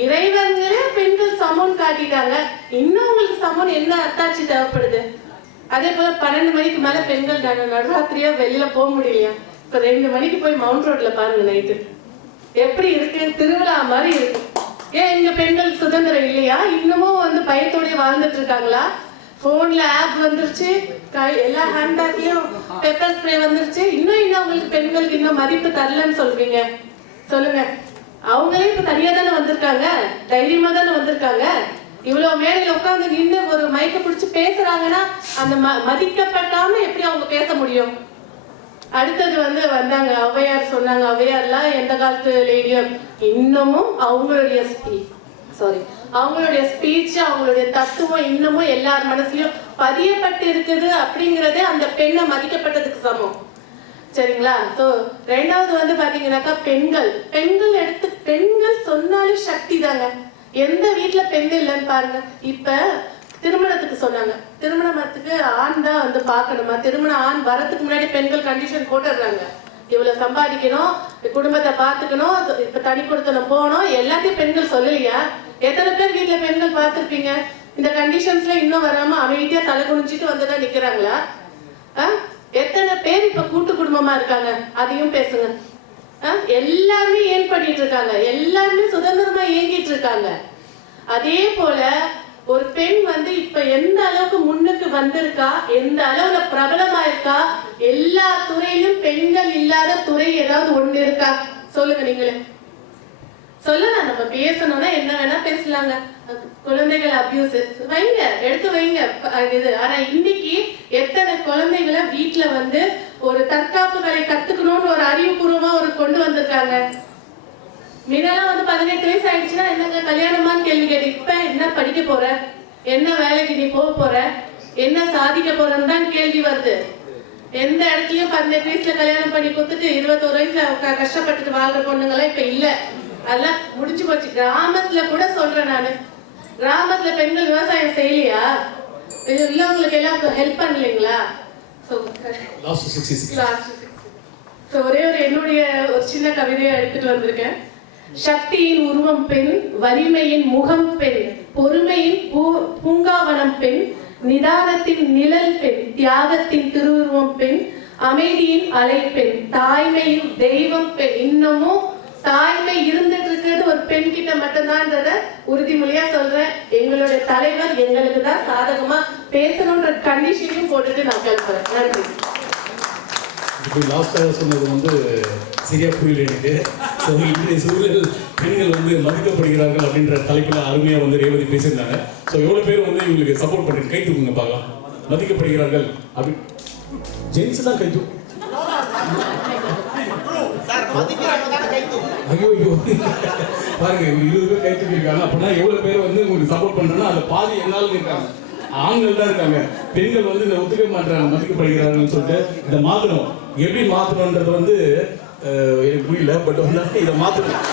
இறைவங்களே பெண்கள் சமம் காட்டிட்டாங்க. இன்னும் உங்களுக்கு சமம் என்ன அத்தாட்சி தேவைப்படுது? அதே போல 12 மணிக்கு மேல பெண்கள் நடுராத்திரியா வெளியில போக முடியலையா? இப்ப 2 மணிக்கு போய் மவுண்ட் ரோட்ல பாருங்க, நைட்டு எப்படி இருக்கு, திருவிழா மாதிரி இருக்கு. ஏன் இங்க பெண்கள் சுதந்திரம் இல்லையா? இன்னமும் வந்து பயத்தோடய வாழ்ந்துட்டு இருக்காங்களா? போன்ல ஆப் வந்துருச்சு, எல்லா ஹேண்ட்பேக்லயும் பெப்பர் ஸ்ப்ரே வந்துருச்சு. இன்னும் உங்களுக்கு பெண்களுக்கு இன்னும் மதிப்பு தரலன்னு சொல்றீங்க? சொல்லுங்க. அவங்களே இப்ப தனியா தானே வந்திருக்காங்க, தைரியமா தானே வந்திருக்காங்க. இவ்வளவு மேடையில உட்கார்ந்து நின்று ஒரு மைக்க பிடிச்சு பேசுறாங்கன்னா அந்த மதிக்கப்பட்டாம எப்படி அவங்க பேச முடியும்? அடுத்தது வந்து வந்தாங்க ஔவையார் சொன்னாங்க. ஔவையார்லாம் எந்த காலத்து லேடியோ இன்னமும் அவங்களுடைய ஸ்பீச் அவங்களுடைய தத்துவம் இன்னமும் எல்லார் மனசுலயும் பதியப்பட்டு இருக்குது. அப்படிங்கறதே அந்த பெண்ணை மதிக்கப்பட்டதுக்கு சமம். சரிங்களா? சோ ரெண்டாவது வந்து பாத்தீங்கன்னாக்கா பெண்கள் சொன்னாலே சக்தி தாங்க. எந்த வீட்டுல பெண் இல்லைன்னு பாருங்க. இப்ப திருமணத்துக்கு சொன்னாங்க, திருமணத்துக்கு ஆண் தான் வந்து பாக்கணுமா? திருமணம் ஆண் வரத்துக்கு முன்னாடி பெண்கள் கண்டிஷன் போட்டுடுறாங்க. இவ்வளவு சம்பாதிக்கணும், குடும்பத்தை பாத்துக்கணும், இப்ப தனி கொடுத்தனும் போகணும், எல்லாத்தையும் பெண்கள் சொல்லலையா? எத்தனை பேர் வீட்டுல பெண்கள் பார்த்திருப்பீங்க இந்த கண்டிஷன்ஸ்ல இன்னும் வராம அமைதியா தலை குனிஞ்சிட்டு வந்துதான் நிக்கிறாங்களா? எத்தனை பேர் இப்ப கூட்டு குடும்பமா இருக்காங்க? அதையும் பேசுங்க. எல்லாருமே ஏன் பண்ணிட்டு இருக்காங்க, எல்லாருமே சுதந்திரமா இயங்கிட்டு இருக்காங்க. அதே போல ஒரு பெண் வந்து இப்ப எந்த அளவுக்கு முன்னுக்கு வந்திருக்கா, எந்த அளவுல பிரபலமா இருக்கா, எல்லா துறையிலும் பெண்கள் இல்லாத துறை ஏதாவது ஒண்ணு இருக்கா? சொல்லுங்க. நீங்களே சொல்லலாம். நம்ம பேசணும்னா என்ன வேணா பேசலாங்க. குழந்தைகள் அபியூஸ் வைங்க, எடுத்து வைங்க இது. ஆனா இன்னைக்கு எத்தனை குழந்தைகளை வீட்டுல வந்து ஒரு தற்காப்பு கலை கத்துக்கணும்னு ஒரு அறிவுபூர்வமா ஒரு கொண்டு வந்திருக்காங்க. முன்னெல்லாம் வந்து 18 வயசு ஆயிடுச்சுன்னா என்னங்க கல்யாணமான்னு கேள்வி கேட்டு, இப்ப என்ன படிக்க போற, என்ன வேலைக்கு நீ போக போற, என்ன சாதிக்க போறன்னு தான் கேள்வி வருது. எந்த இடத்துலயும் 18 வயசுல கல்யாணம் பண்ணி கொடுத்துட்டு 21 வயசுல கஷ்டப்பட்டுட்டு வாழ்ற பொண்ணுங்களாம் இப்ப இல்ல. அதெல்லாம் முடிஞ்சு போச்சு. கிராமத்துல கூட சொல்றேன் நானு, கிராமத்துல பெண்கள் விவசாயம் செய்யலையா? இல்ல உங்களுக்கு எல்லாம் ஹெல்ப் பண்ணலீங்களா? ஒரே என்னுடைய ஒரு சின்ன கவிதையை எடுத்துட்டு வந்திருக்கேன். சக்தியின் உருவம் பெண், வலிமையின் முகம் பெண், பொறுமையின் பூங்காவனம் பெண், நிதானத்தின் நிழல் பெண், தியாகத்தின் திருவுருவம் பெண், அமைதியின் அலை பெண், தாய்மையின் தெய்வம் பெண். இன்னமும் தாய்மை இருந்துட்டு இருக்கிறது ஒரு பெண் கிட்ட மட்டும்தான்றத உறுதிமொழியா சொல்றேன். எங்களுடைய தலைவர் எங்களுக்கு தான் சாதகமா பேசணும்ன்ற கண்டிஷனையும் போட்டுட்டு நான் கேட்கிறேன். நன்றி. இப்போ லாஸ்ட்டாக சொன்னது வந்து சரியா புரியல எனக்கு. ஸோ இன்றைய சூழலில் பெண்கள் வந்து மதிக்கப்படுகிறார்கள் அப்படின்ற தலைப்பில் அருமையாக வந்து ரேவதி பேசியிருந்தாங்க. ஸோ எவ்வளோ பேர் வந்து இவங்களுக்கு சப்போர்ட் பண்ணி கை தூக்குங்க பார்க்கலாம். மதிக்கப்படுகிறார்கள் அப்படி ஜென்ஸ் தான் கை தூக்கும். ஐயோ பாருங்க, 20 பேர் கை தூக்கிருக்காங்க அப்படின்னா எவ்வளவு பேர் வந்து உங்களுக்கு சப்போர்ட் பண்றேன்னா அது பாதி என்னாலும் இருக்காங்க, ஆண்கள் தான் இருக்காங்க. பெண்கள் வந்து இதை ஒத்துக்க மாட்டாங்க, மதிக்கப்படுகிறார்கள் சொல்லிட்டு இதை மாற்றணும். எப்படி மாற்றணுன்றது வந்து எனக்கு புரியல. பட் வந்து இதை மாற்றணும்.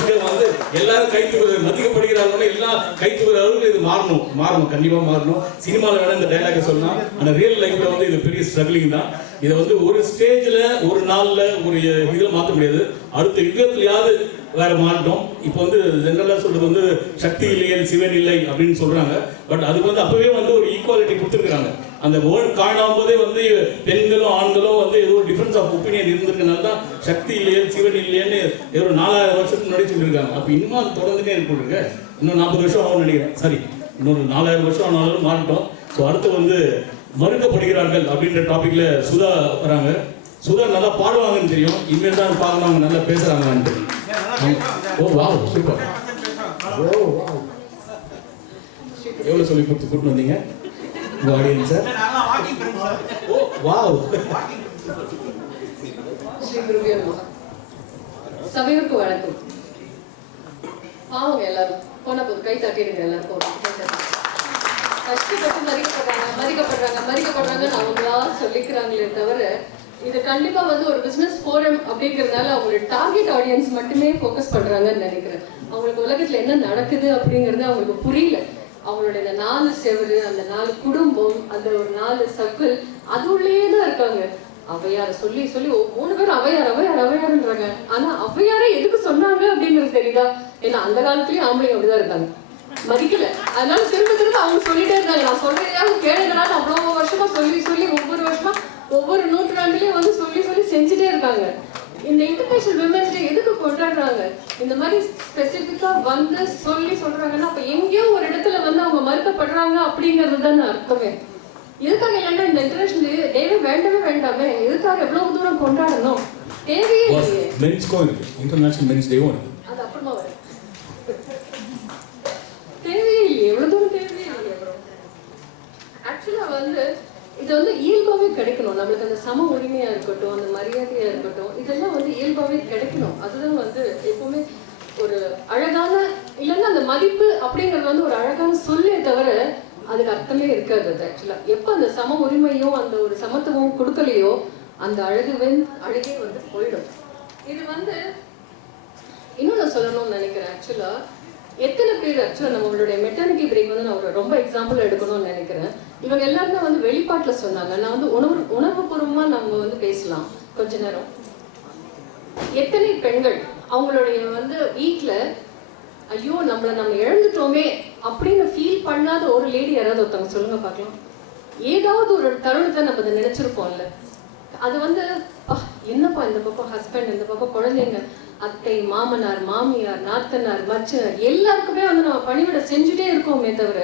இதை வந்து எல்லாரும் கைத்துவது மதிக்கப்படுகிறார்கள், எல்லாம் கைத்துவது அளவுக்கு இது மாறணும் கண்டிப்பாக மாறணும். சினிமாவில் வேணா இந்த டைலாக சொல்லலாம், ஆனால் ரியல் லைஃப்ல வந்து இது பெரிய ஸ்ட்ரகிளிங் தான். இதை வந்து ஒரு ஸ்டேஜில் ஒரு நாளில் ஒரு இதில் மாற்ற முடியாது. அடுத்த யுகத்திலேயாவது வேற மாறட்டும். இப்போ வந்து ஜெனரலாக சொல்றது வந்து சக்தி இல்லையே சிவன் இல்லை அப்படின்னு சொல்றாங்க. பட் அதுக்கு வந்து அப்பவே வந்து ஒரு ஈக்குவாலிட்டி கொடுத்துருக்காங்க. அந்த வேர்ல்டு காணாம போதே வந்து பெண்களும் ஆண்களும் வந்து ஏதோ டிஃபரன்ஸ் ஆஃப் ஒப்பீனியன் இருந்திருக்கனால தான் சக்தி இல்லையே சிவன் இல்லையேன்னு ஏதோ 4000 வருஷத்துக்கு முன்னாடி சொல்லியிருக்காங்க. அப்போ இன்னும் அது தொடர்ந்துட்டே இருக்குங்க. இன்னும் 40 வருஷம் ஆகும்னு நினைக்கிறேன். சரி, இன்னொரு 4000 வருஷம் ஆனாலும் மாறிட்டோம். ஸோ அடுத்து வந்து மறுக்கப்படுகிறார்கள் அப்படின்ற டாபிக்ல சுதா வராங்க. சுதா நல்லா பாடுவாங்கன்னு தெரியும். இனிமேல் தான் பார்க்கணும் அவங்க நல்லா பேசுறாங்கன்னு தெரியும். Oh wow, super. Oh wow, எவ்வளோ சொல்லி கொடுத்து கூட்டு வந்தீங்க உங்க audience sir? Oh wow. Shri குருவியோ நமः. சபையோருக்கு வணக்கம். பாவங்க எல்லாரும் போன போது கை தட்டிடுங்க எல்லாருக்கும். கஷ்டப்பட்டு மதிக்கப்படுறாங்கன்னு அவங்களா சொல்லிக்கிறாங்களே தவிர இது கண்டிப்பா வந்து ஒரு பிசினஸ் ஃபோரம் அப்படிங்கிறதுனால அவங்களோட டார்கெட் ஆடியன்ஸ் மட்டுமே ஃபோக்கஸ் பண்றாங்கன்னு நினைக்கிறேன். அவங்களுக்கு உலகத்துல என்ன நடக்குது அப்படிங்கிறது அவங்களுக்கு புரியல. அவங்களோட இந்த 4 செவரு, அந்த 4 குடும்பம், அந்த ஒரு 4 சர்க்கிள், அது உள்ளேயே தான் இருக்காங்க. ஔவையார சொல்லி 3 பேரும் ஔவையாருன்றாங்க. ஆனா ஔவையாரே எதுக்கு சொன்னாங்க அப்படிங்கிறது தெரியுதா? ஏன்னா அந்த காலத்துலயும் ஆம்பளைங்க அப்படிதான் இருக்காங்க, மதிக்கல. அதனால திரும்ப அவங்க சொல்லிட்டே இருந்தாங்க, நான் சொல்றதையாவது கேளுங்கடான்னு அவ்வளவு வருஷமா சொல்லி ஒவ்வொரு வருஷமா ஒவ்வொரு நூற்றாண்டுலயும் வந்து சொல்லி செஞ்சுட்டே இருக்காங்க. இந்த இன்டர்நேஷனல் விமென்ஸ் டே எதுக்கு கொண்டாடுறாங்க? இந்த மாதிரி ஸ்பெசிபிக்கா வந்து சொல்றாங்கன்னா அப்ப எங்கேயோ ஒரு இடத்துல வந்து அவங்க மறுக்கப்படுறாங்க அப்படிங்கிறது தானே அர்த்தமே. எதுக்காக இல்லைன்னா இந்த இன்டர்நேஷனல் டேவே வேண்டாமே, எதுக்காக எவ்வளவு தூரம் கொண்டாடணும்? தேவையே இல்லையே. மென்ஸ்க்கும் இருக்கு, இன்டர்நேஷனல் மென்ஸ் டேவும் இருக்கு. அது அப்புறமா வரும். தேவையே இல்லையே, எவ்வளவு தூரம் தேவையே இல்லையே. அப்புறம் ஆக்சுவலா வந்து இது வந்து இயல்பாவே கிடைக்கணும். நம்மளுக்கு அந்த சம உரிமையா இருக்கட்டும், அந்த மரியாதையா இருக்கட்டும், இதெல்லாம் வந்து இயல்பாவே கிடைக்கணும். அதுதான் வந்து எப்பவுமே ஒரு அழகான, இல்லைன்னா அந்த மதிப்பு அப்படிங்கிறது வந்து ஒரு அழகான சொல்லே தவிர அதுக்கு அர்த்தமே இருக்காது. அது ஆக்சுவலா எப்ப அந்த சம உரிமையும் அந்த ஒரு சமத்துவம் கொடுக்கலையோ அந்த அழகே வந்து போயிடும். இது வந்து இன்னொன்னு சொல்லணும்னு நினைக்கிறேன். ஆக்சுவலா எத்தனை பேர் நம்மளுடைய மெட்டர்னிட்டி பிரேக் வந்து நான் ஒரு ரொம்ப எக்ஸாம்பிள் எடுக்கணும்னு நினைக்கிறேன். இவங்க எல்லாருமே வந்து வெளிப்பாட்டுல சொன்னாங்க. நான் வந்து உணர்வுபூர்வமா நம்ம வந்து பேசலாம் கொஞ்ச நேரம். எத்தனை பெண்கள் அவங்களுடைய வந்து வீட்டுல ஐயோ நம்ம இழந்துட்டோமே அப்படின்னு ஃபீல் பண்ணாத ஒரு லேடி யாராவது ஒருத்தவங்க சொல்லுங்க பார்க்கலாம். ஏதாவது ஒரு தருணத்தை நம்ம அதை நினைச்சிருப்போம்ல. அது வந்து என்னப்பா இந்த பக்கம் ஹஸ்பண்ட், இந்த பக்கம் குழந்தைங்க, அத்தை, மாமனார், மாமியார், நாத்தனார், மச்சனார் எல்லாருக்குமே வந்து நம்ம பணிவிட செஞ்சுட்டே இருக்கோமே தவிர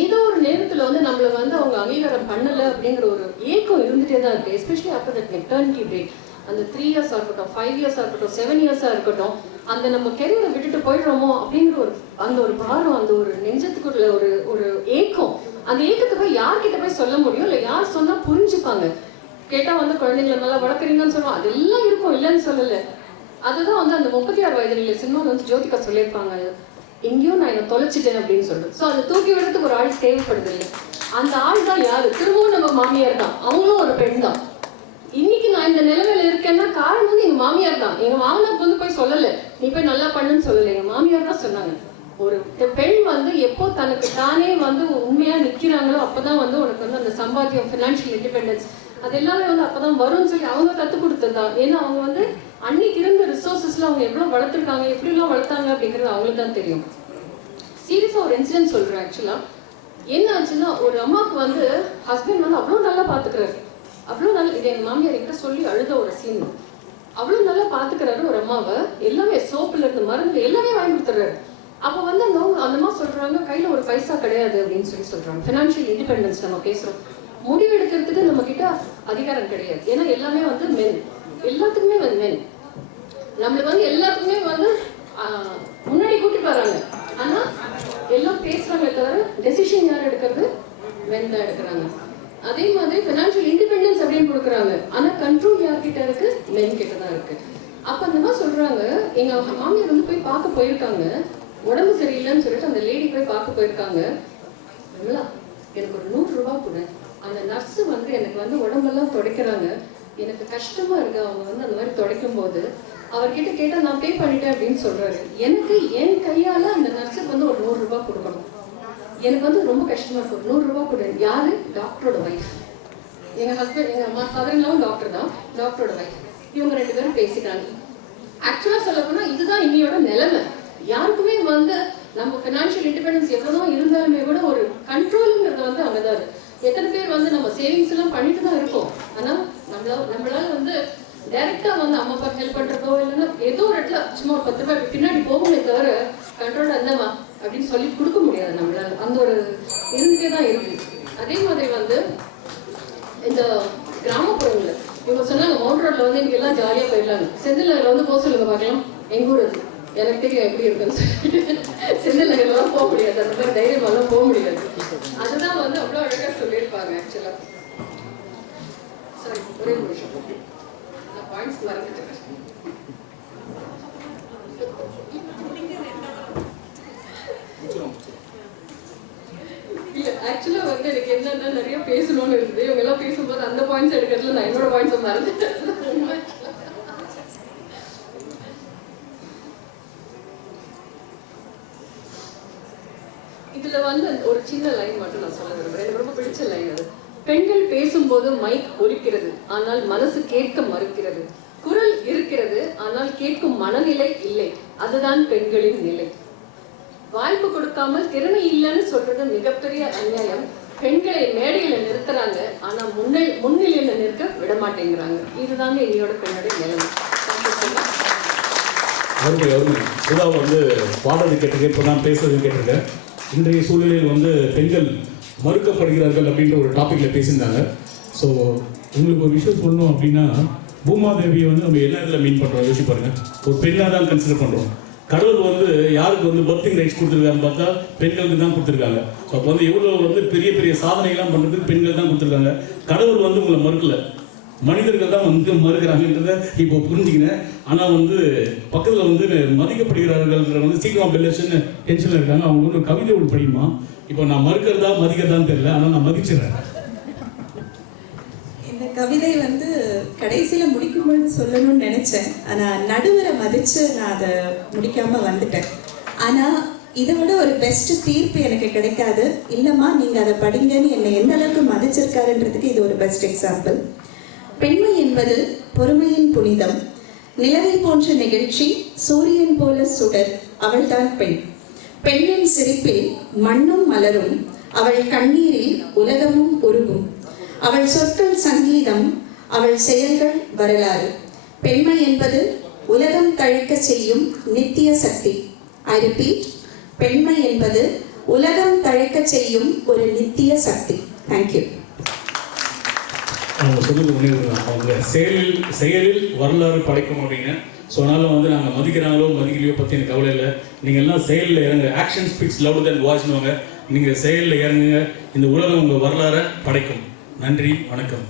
ஏதோ ஒரு நேரத்துல வந்து நம்மள வந்து அவங்க அங்கீகாரம் பண்ணல அப்படிங்கிற ஒரு ஏக்கம் இருந்துட்டே தான் இருக்கு. Especially after that maternity break. அந்த 3 இயர்ஸா இருக்கட்டும், 5 இயர்ஸா இருக்கட்டும், 7 இயர்ஸா இருக்கட்டும், அந்த நம்ம கெரியரை விட்டுட்டு போயிடுறோமோ அப்படிங்கிற அந்த ஒரு பாரம், அந்த ஒரு நெஞ்சத்துக்குள்ள ஒரு ஏக்கம். அந்த ஏக்கத்தை போய் யார்கிட்ட போய் சொல்ல முடியும்? இல்லை யார் சொன்னா புரிஞ்சுப்பாங்க? கேட்டா வந்து குழந்தைங்களை நல்லா வளர்க்குறீங்கன்னு சொல்லுவோம், அதெல்லாம் இருக்கும், இல்லைன்னு சொல்லல. அதுதான் வந்து அந்த 36 வயதில் சினிமாவில் வந்து ஜோதிகா சொல்லியிருப்பாங்க, எங்கேயோ நான் என்னை தொலைச்சிட்டேன் அப்படின்னு சொல்லிட்டு. ஸோ அதை தூக்கி விடுறதுக்கு ஒரு ஆள் தேவைப்படுது இல்லை. அந்த ஆள் தான் யாரு? திரும்பவும் நம்ம மாமியார் தான். அவங்களும் ஒரு பெண் தான். இன்னைக்கு நான் இந்த நிலைமையில இருக்கேன்னா காரணம் வந்து எங்க மாமியார் தான். எங்க மாமனாருக்கு வந்து போய் சொல்லல, நீ போய் நல்லா பண்ணுன்னு சொல்லல, எங்க மாமியார் தான் சொன்னாங்க. ஒரு பெண் வந்து எப்போ தனக்கு தானே வந்து உண்மையா நிக்கிறாங்களோ அப்பதான் வந்து உனக்கு வந்து அந்த சம்பாத்தியம், ஃபினான்ஷியல் இண்டிபெண்டன்ஸ், அது எல்லாமே வந்து அப்பதான் வரும்னு சொல்லி அவங்க கற்றுக் கொடுத்ததா. ஏன்னா அவங்க வந்து அன்னைக்கு இருந்த ரிசோர்ஸஸ்ல அவங்க எவ்வளவு வளர்த்துருக்காங்க, எப்படிலாம் வளர்த்தாங்க அப்படிங்கிறது அவங்களுக்கு தான் தெரியும். சீரியஸா ஒரு இன்சிடென்ட் சொல்றேன். ஆக்சுவலா என்ன ஆச்சுன்னா, ஒரு அம்மாவுக்கு வந்து ஹஸ்பண்ட் வந்து அவ்வளோ நல்லா பாத்துக்கிறாரு, அவ்வளோ நல்லா. இது எங்க மாமியார் என்கிட்ட சொல்லி அழுத ஒரு சீன். அவ்வளோ நல்லா பாத்துக்கிறாரு ஒரு அம்மாவை, எல்லாமே சோப்புல இருந்து மருந்து எல்லாமே வாங்கி கொடுத்துறாரு. அப்போ வந்து அந்த அம்மா சொல்றாங்க, கையில ஒரு பைசா கிடையாது அப்படின்னு சொல்லி சொல்றாங்க. ஃபினான்ஷியல் இண்டிபெண்டன்ஸ் நம்ம பேசுறோம். முடிவெடுக்கிறதுக்கு நம்ம கிட்ட அதிகாரம் கிடையாது. ஏன்னா எல்லாமே வந்து மென், எல்லாத்துக்குமே வந்து மென். நம்மளுக்கு வந்து எல்லாத்துக்குமே வந்து முன்னாடி கூட்டிட்டு வராங்க. ஆனா எல்லாம் பேசுறாங்களே தவிர டெசிஷன் யார் எடுக்கிறது? மென் தான் எடுக்கிறாங்க. அதே மாதிரி ஃபினான்ஷியல் இண்டிபெண்டன்ஸ் அப்படின்னு கொடுக்குறாங்க. ஆனா கண்ட்ரோல் யார்கிட்ட இருக்கு? மென் கிட்ட தான் இருக்கு. அப்ப அந்த மாதிரி சொல்றாங்க, எங்க மாமியார் வந்து போய் பார்க்க போயிருக்காங்க, உடம்பு சரியில்லைன்னு சொல்லிட்டு அந்த லேடி போய் பார்க்க போயிருக்காங்க. எனக்கு ஒரு 100 ரூபாய் கூட. அந்த நர்ஸ் வந்து எனக்கு வந்து உடம்பெல்லாம் துடைக்கிறாங்க, எனக்கு கஷ்டமா இருக்கு அவங்க வந்து அந்த மாதிரி துடைக்கும் போது. அவர்கிட்ட கேட்டா நான் பே பண்ணிட்டேன் அப்படின்னு சொல்றாரு. எனக்கு என் கையால அந்த நர்ஸுக்கு வந்து ஒரு 100 ரூபாய் கொடுக்கணும். எனக்கு வந்து ரொம்ப கஷ்டமா இருக்கு, ஒரு 100 ரூபாய் கொடு. யாரு? டாக்டரோட வைஃப். எங்க ஹஸ்பண்ட், எங்க அம்மா ஃபாதர்-இன்-லாவும் டாக்டர் தான், டாக்டரோட வைஃப். இவங்க 2 பேரும் பேசிட்டாங்க. ஆக்சுவலா சொல்ல போனா இதுதான் இன்னையோட நிலைமை. யாருக்குமே வந்து நம்ம ஃபினான்ஷியல் இண்டிபெண்டன்ஸ் எவ்வளவுதான் இருந்தாலுமே கூட ஒரு கண்ட்ரோலுங்கிறது வந்து அங்கதான் இருக்கு. எத்தனை பேர் வந்து நம்ம சேவிங்ஸ் எல்லாம் பண்ணிட்டு தான் இருக்கோம். ஆனா நம்மளால வந்து டைரக்டா வந்து அம்மா அப்பா ஹெல்ப் பண்றதோ இல்லைன்னா ஏதோ ஒரு இடத்துல சும்மா ஒரு 10 ரூபாய் பின்னாடி போகுமே தவிர கண்ட்ரோல் அந்தமா அப்படின்னு சொல்லி கொடுக்க முடியாது நம்மளால. அந்த ஒரு இருந்துட்டே தான் இருக்கு. அதே மாதிரி வந்து இந்த கிராமப்புறங்கள்ல இவங்க சொன்னாங்க மவுண்ட் ரோட்ல வந்து இன்னைக்கு எல்லாம் ஜாலியா போயிடலாங்க. செந்தில் நகர்ல வந்து போக சொல்லுங்க பார்க்கலாம். எங்க ஊர் அது எனக்கு தெரியும் எப்படி இருக்குன்னு சொல்லிட்டு செந்தில் நகர்லாம் போக முடியாது. அந்த மாதிரி தைரியமெல்லாம் போக முடியாது. அதுதான் வந்து அவ்வளோ அழகா சொல்லியிருப்பாங்க. ஆக்சுவலா சாரி ஒரே நிமிஷம் நான் பாயிண்ட்ஸ் மறந்துட்டேன். இல்ல ஆக்சுவலா வந்து எனக்கு என்னன்னா நிறைய பேசணும்னு இருந்தது. இவங்க எல்லாம் பேசும்போது அந்த பாயிண்ட்ஸ் எடுக்கிறதுல நான் என்னோட பாயிண்ட்ஸ் மறந்துட்டேன். இதுல வந்து ஒரு சின்ன லைன் மட்டும் நான் சொல்ல விரும்புறேன். எனக்கு ரொம்ப பிடிச்ச லைன் அது. பெண்கள் பேசும்போது மைக் ஒலிக்கிறது, ஆனால் மனசு கேட்க மறுக்கிறது. குரல் இருக்கிறது, ஆனால் கேட்கும் மனநிலை இல்லை. அதுதான் பெண்களின் நிலை. வாய்ப்பு கொடுக்காமல் திறமை இல்லைன்னு சொல்றது மிகப்பெரிய அநியாயம். பெண்களை மேடையில நிறுத்துறாங்க, ஆனா முன்னிலையில நிற்க விட மாட்டேங்கிறாங்க. இதுதாங்க என்னோட பெண்ணுடைய நிலைமை. சுதா வந்து பாடுறது கேட்டிருக்கேன், இப்போ நான் பேசுறது கேட்டிருக்கேன். இன்றைய சூழ்நிலையில் வந்து பெண்கள் மறுக்கப்படுகிறார்கள் அப்படின்ற ஒரு டாப்பிக்கில் பேசியிருந்தாங்க. ஸோ உங்களுக்கு ஒரு விஷயம் சொல்லணும் அப்படின்னா, பூமாதேவியை வந்து நம்ம என்ன இதில் மீன் பண்ணுறோம் யோசிச்சு பாருங்க. ஒரு பெண்ணாக தான் கன்சிடர் பண்ணுறோம். கடவுள் வந்து யாருக்கு வந்து பர்த்திங் ரைட்ஸ் கொடுத்துருக்காங்கன்னு பார்த்தா பெண்களுக்கு தான் கொடுத்துருக்காங்க. ஸோ அப்போ வந்து எவ்வளோ வந்து பெரிய பெரிய சாதனைகள்லாம் பண்ணுறதுக்கு பெண்கள் தான் கொடுத்துருக்காங்க. கடவுள் வந்து உங்களை மறுக்கலை, மனிதர்கள் தான் வந்து மறுக்கிறாங்கன்றத இப்போ புரிஞ்சுக்கினேன். ஆனால் வந்து பக்கத்தில் வந்து மதிக்கப்படுகிறார்கள் வந்து சீக்கிரம் பெல்லஷன் டென்ஷனில் இருக்காங்க. அவங்க வந்து ஒரு கவிதை ஒன்று படிக்குமா, இப்போ நான் மறுக்கிறதா மதிக்கிறதான்னு தெரியல, ஆனால் நான் மதிச்சிடுறேன். இந்த கவிதை வந்து கடைசியில் முடிக்கும்போது சொல்லணும்னு நினச்சேன், ஆனால் நடுவரை மதித்து நான் அதை முடிக்காமல் வந்துட்டேன். ஆனால் இதை விட ஒரு பெஸ்ட் தீர்ப்பு எனக்கு கிடைக்காது. இல்லைம்மா நீங்கள் அதை படிங்கன்னு என்னை எந்த அளவுக்கு மதிச்சிருக்காருன்றதுக்கு இது ஒரு பெஸ்ட் எக்ஸாம்பிள். பெண்மை என்பது பொறுமையின் புனிதம். நிலவை போன்ற நிகழ்ச்சி, சூரியன் போல சுடர், அவள்தான் பெண். பெண்ணின் சிரிப்பில் மண்ணும் மலரும், அவள் கண்ணீரில் உலகமும் உருகும். அவள் சொற்கள் சங்கீதம், அவள் செயல்கள் வரலாறு. பெண்மை என்பது உலகம் தழைக்க செய்யும் நித்திய சக்தி. ஐ ரிப்பீட், பெண்மை என்பது உலகம் தழைக்க செய்யும் ஒரு நித்திய சக்தி. தேங்க்யூ. அவங்க சொல்லுறது ஒன்றே தான், அவங்க செயலில் வரலாறு படைக்கும் அப்படின்னு. ஸோ அதனால் வந்து நாங்கள் மதிக்கிறாங்களோ மதிக்கலையோ பற்றி எனக்கு கவலை இல்லை. நீங்கள் எல்லாம் செயலில் இறங்க. ஆக்ஷன் ஸ்பீக்ஸ் லவுடர் தென் வாய்ஸ்னுவாங்க. நீங்கள் செயலில் இறங்குங்க, இந்த உலகம் உங்கள் வரலாறை படைக்கும். நன்றி, வணக்கம்.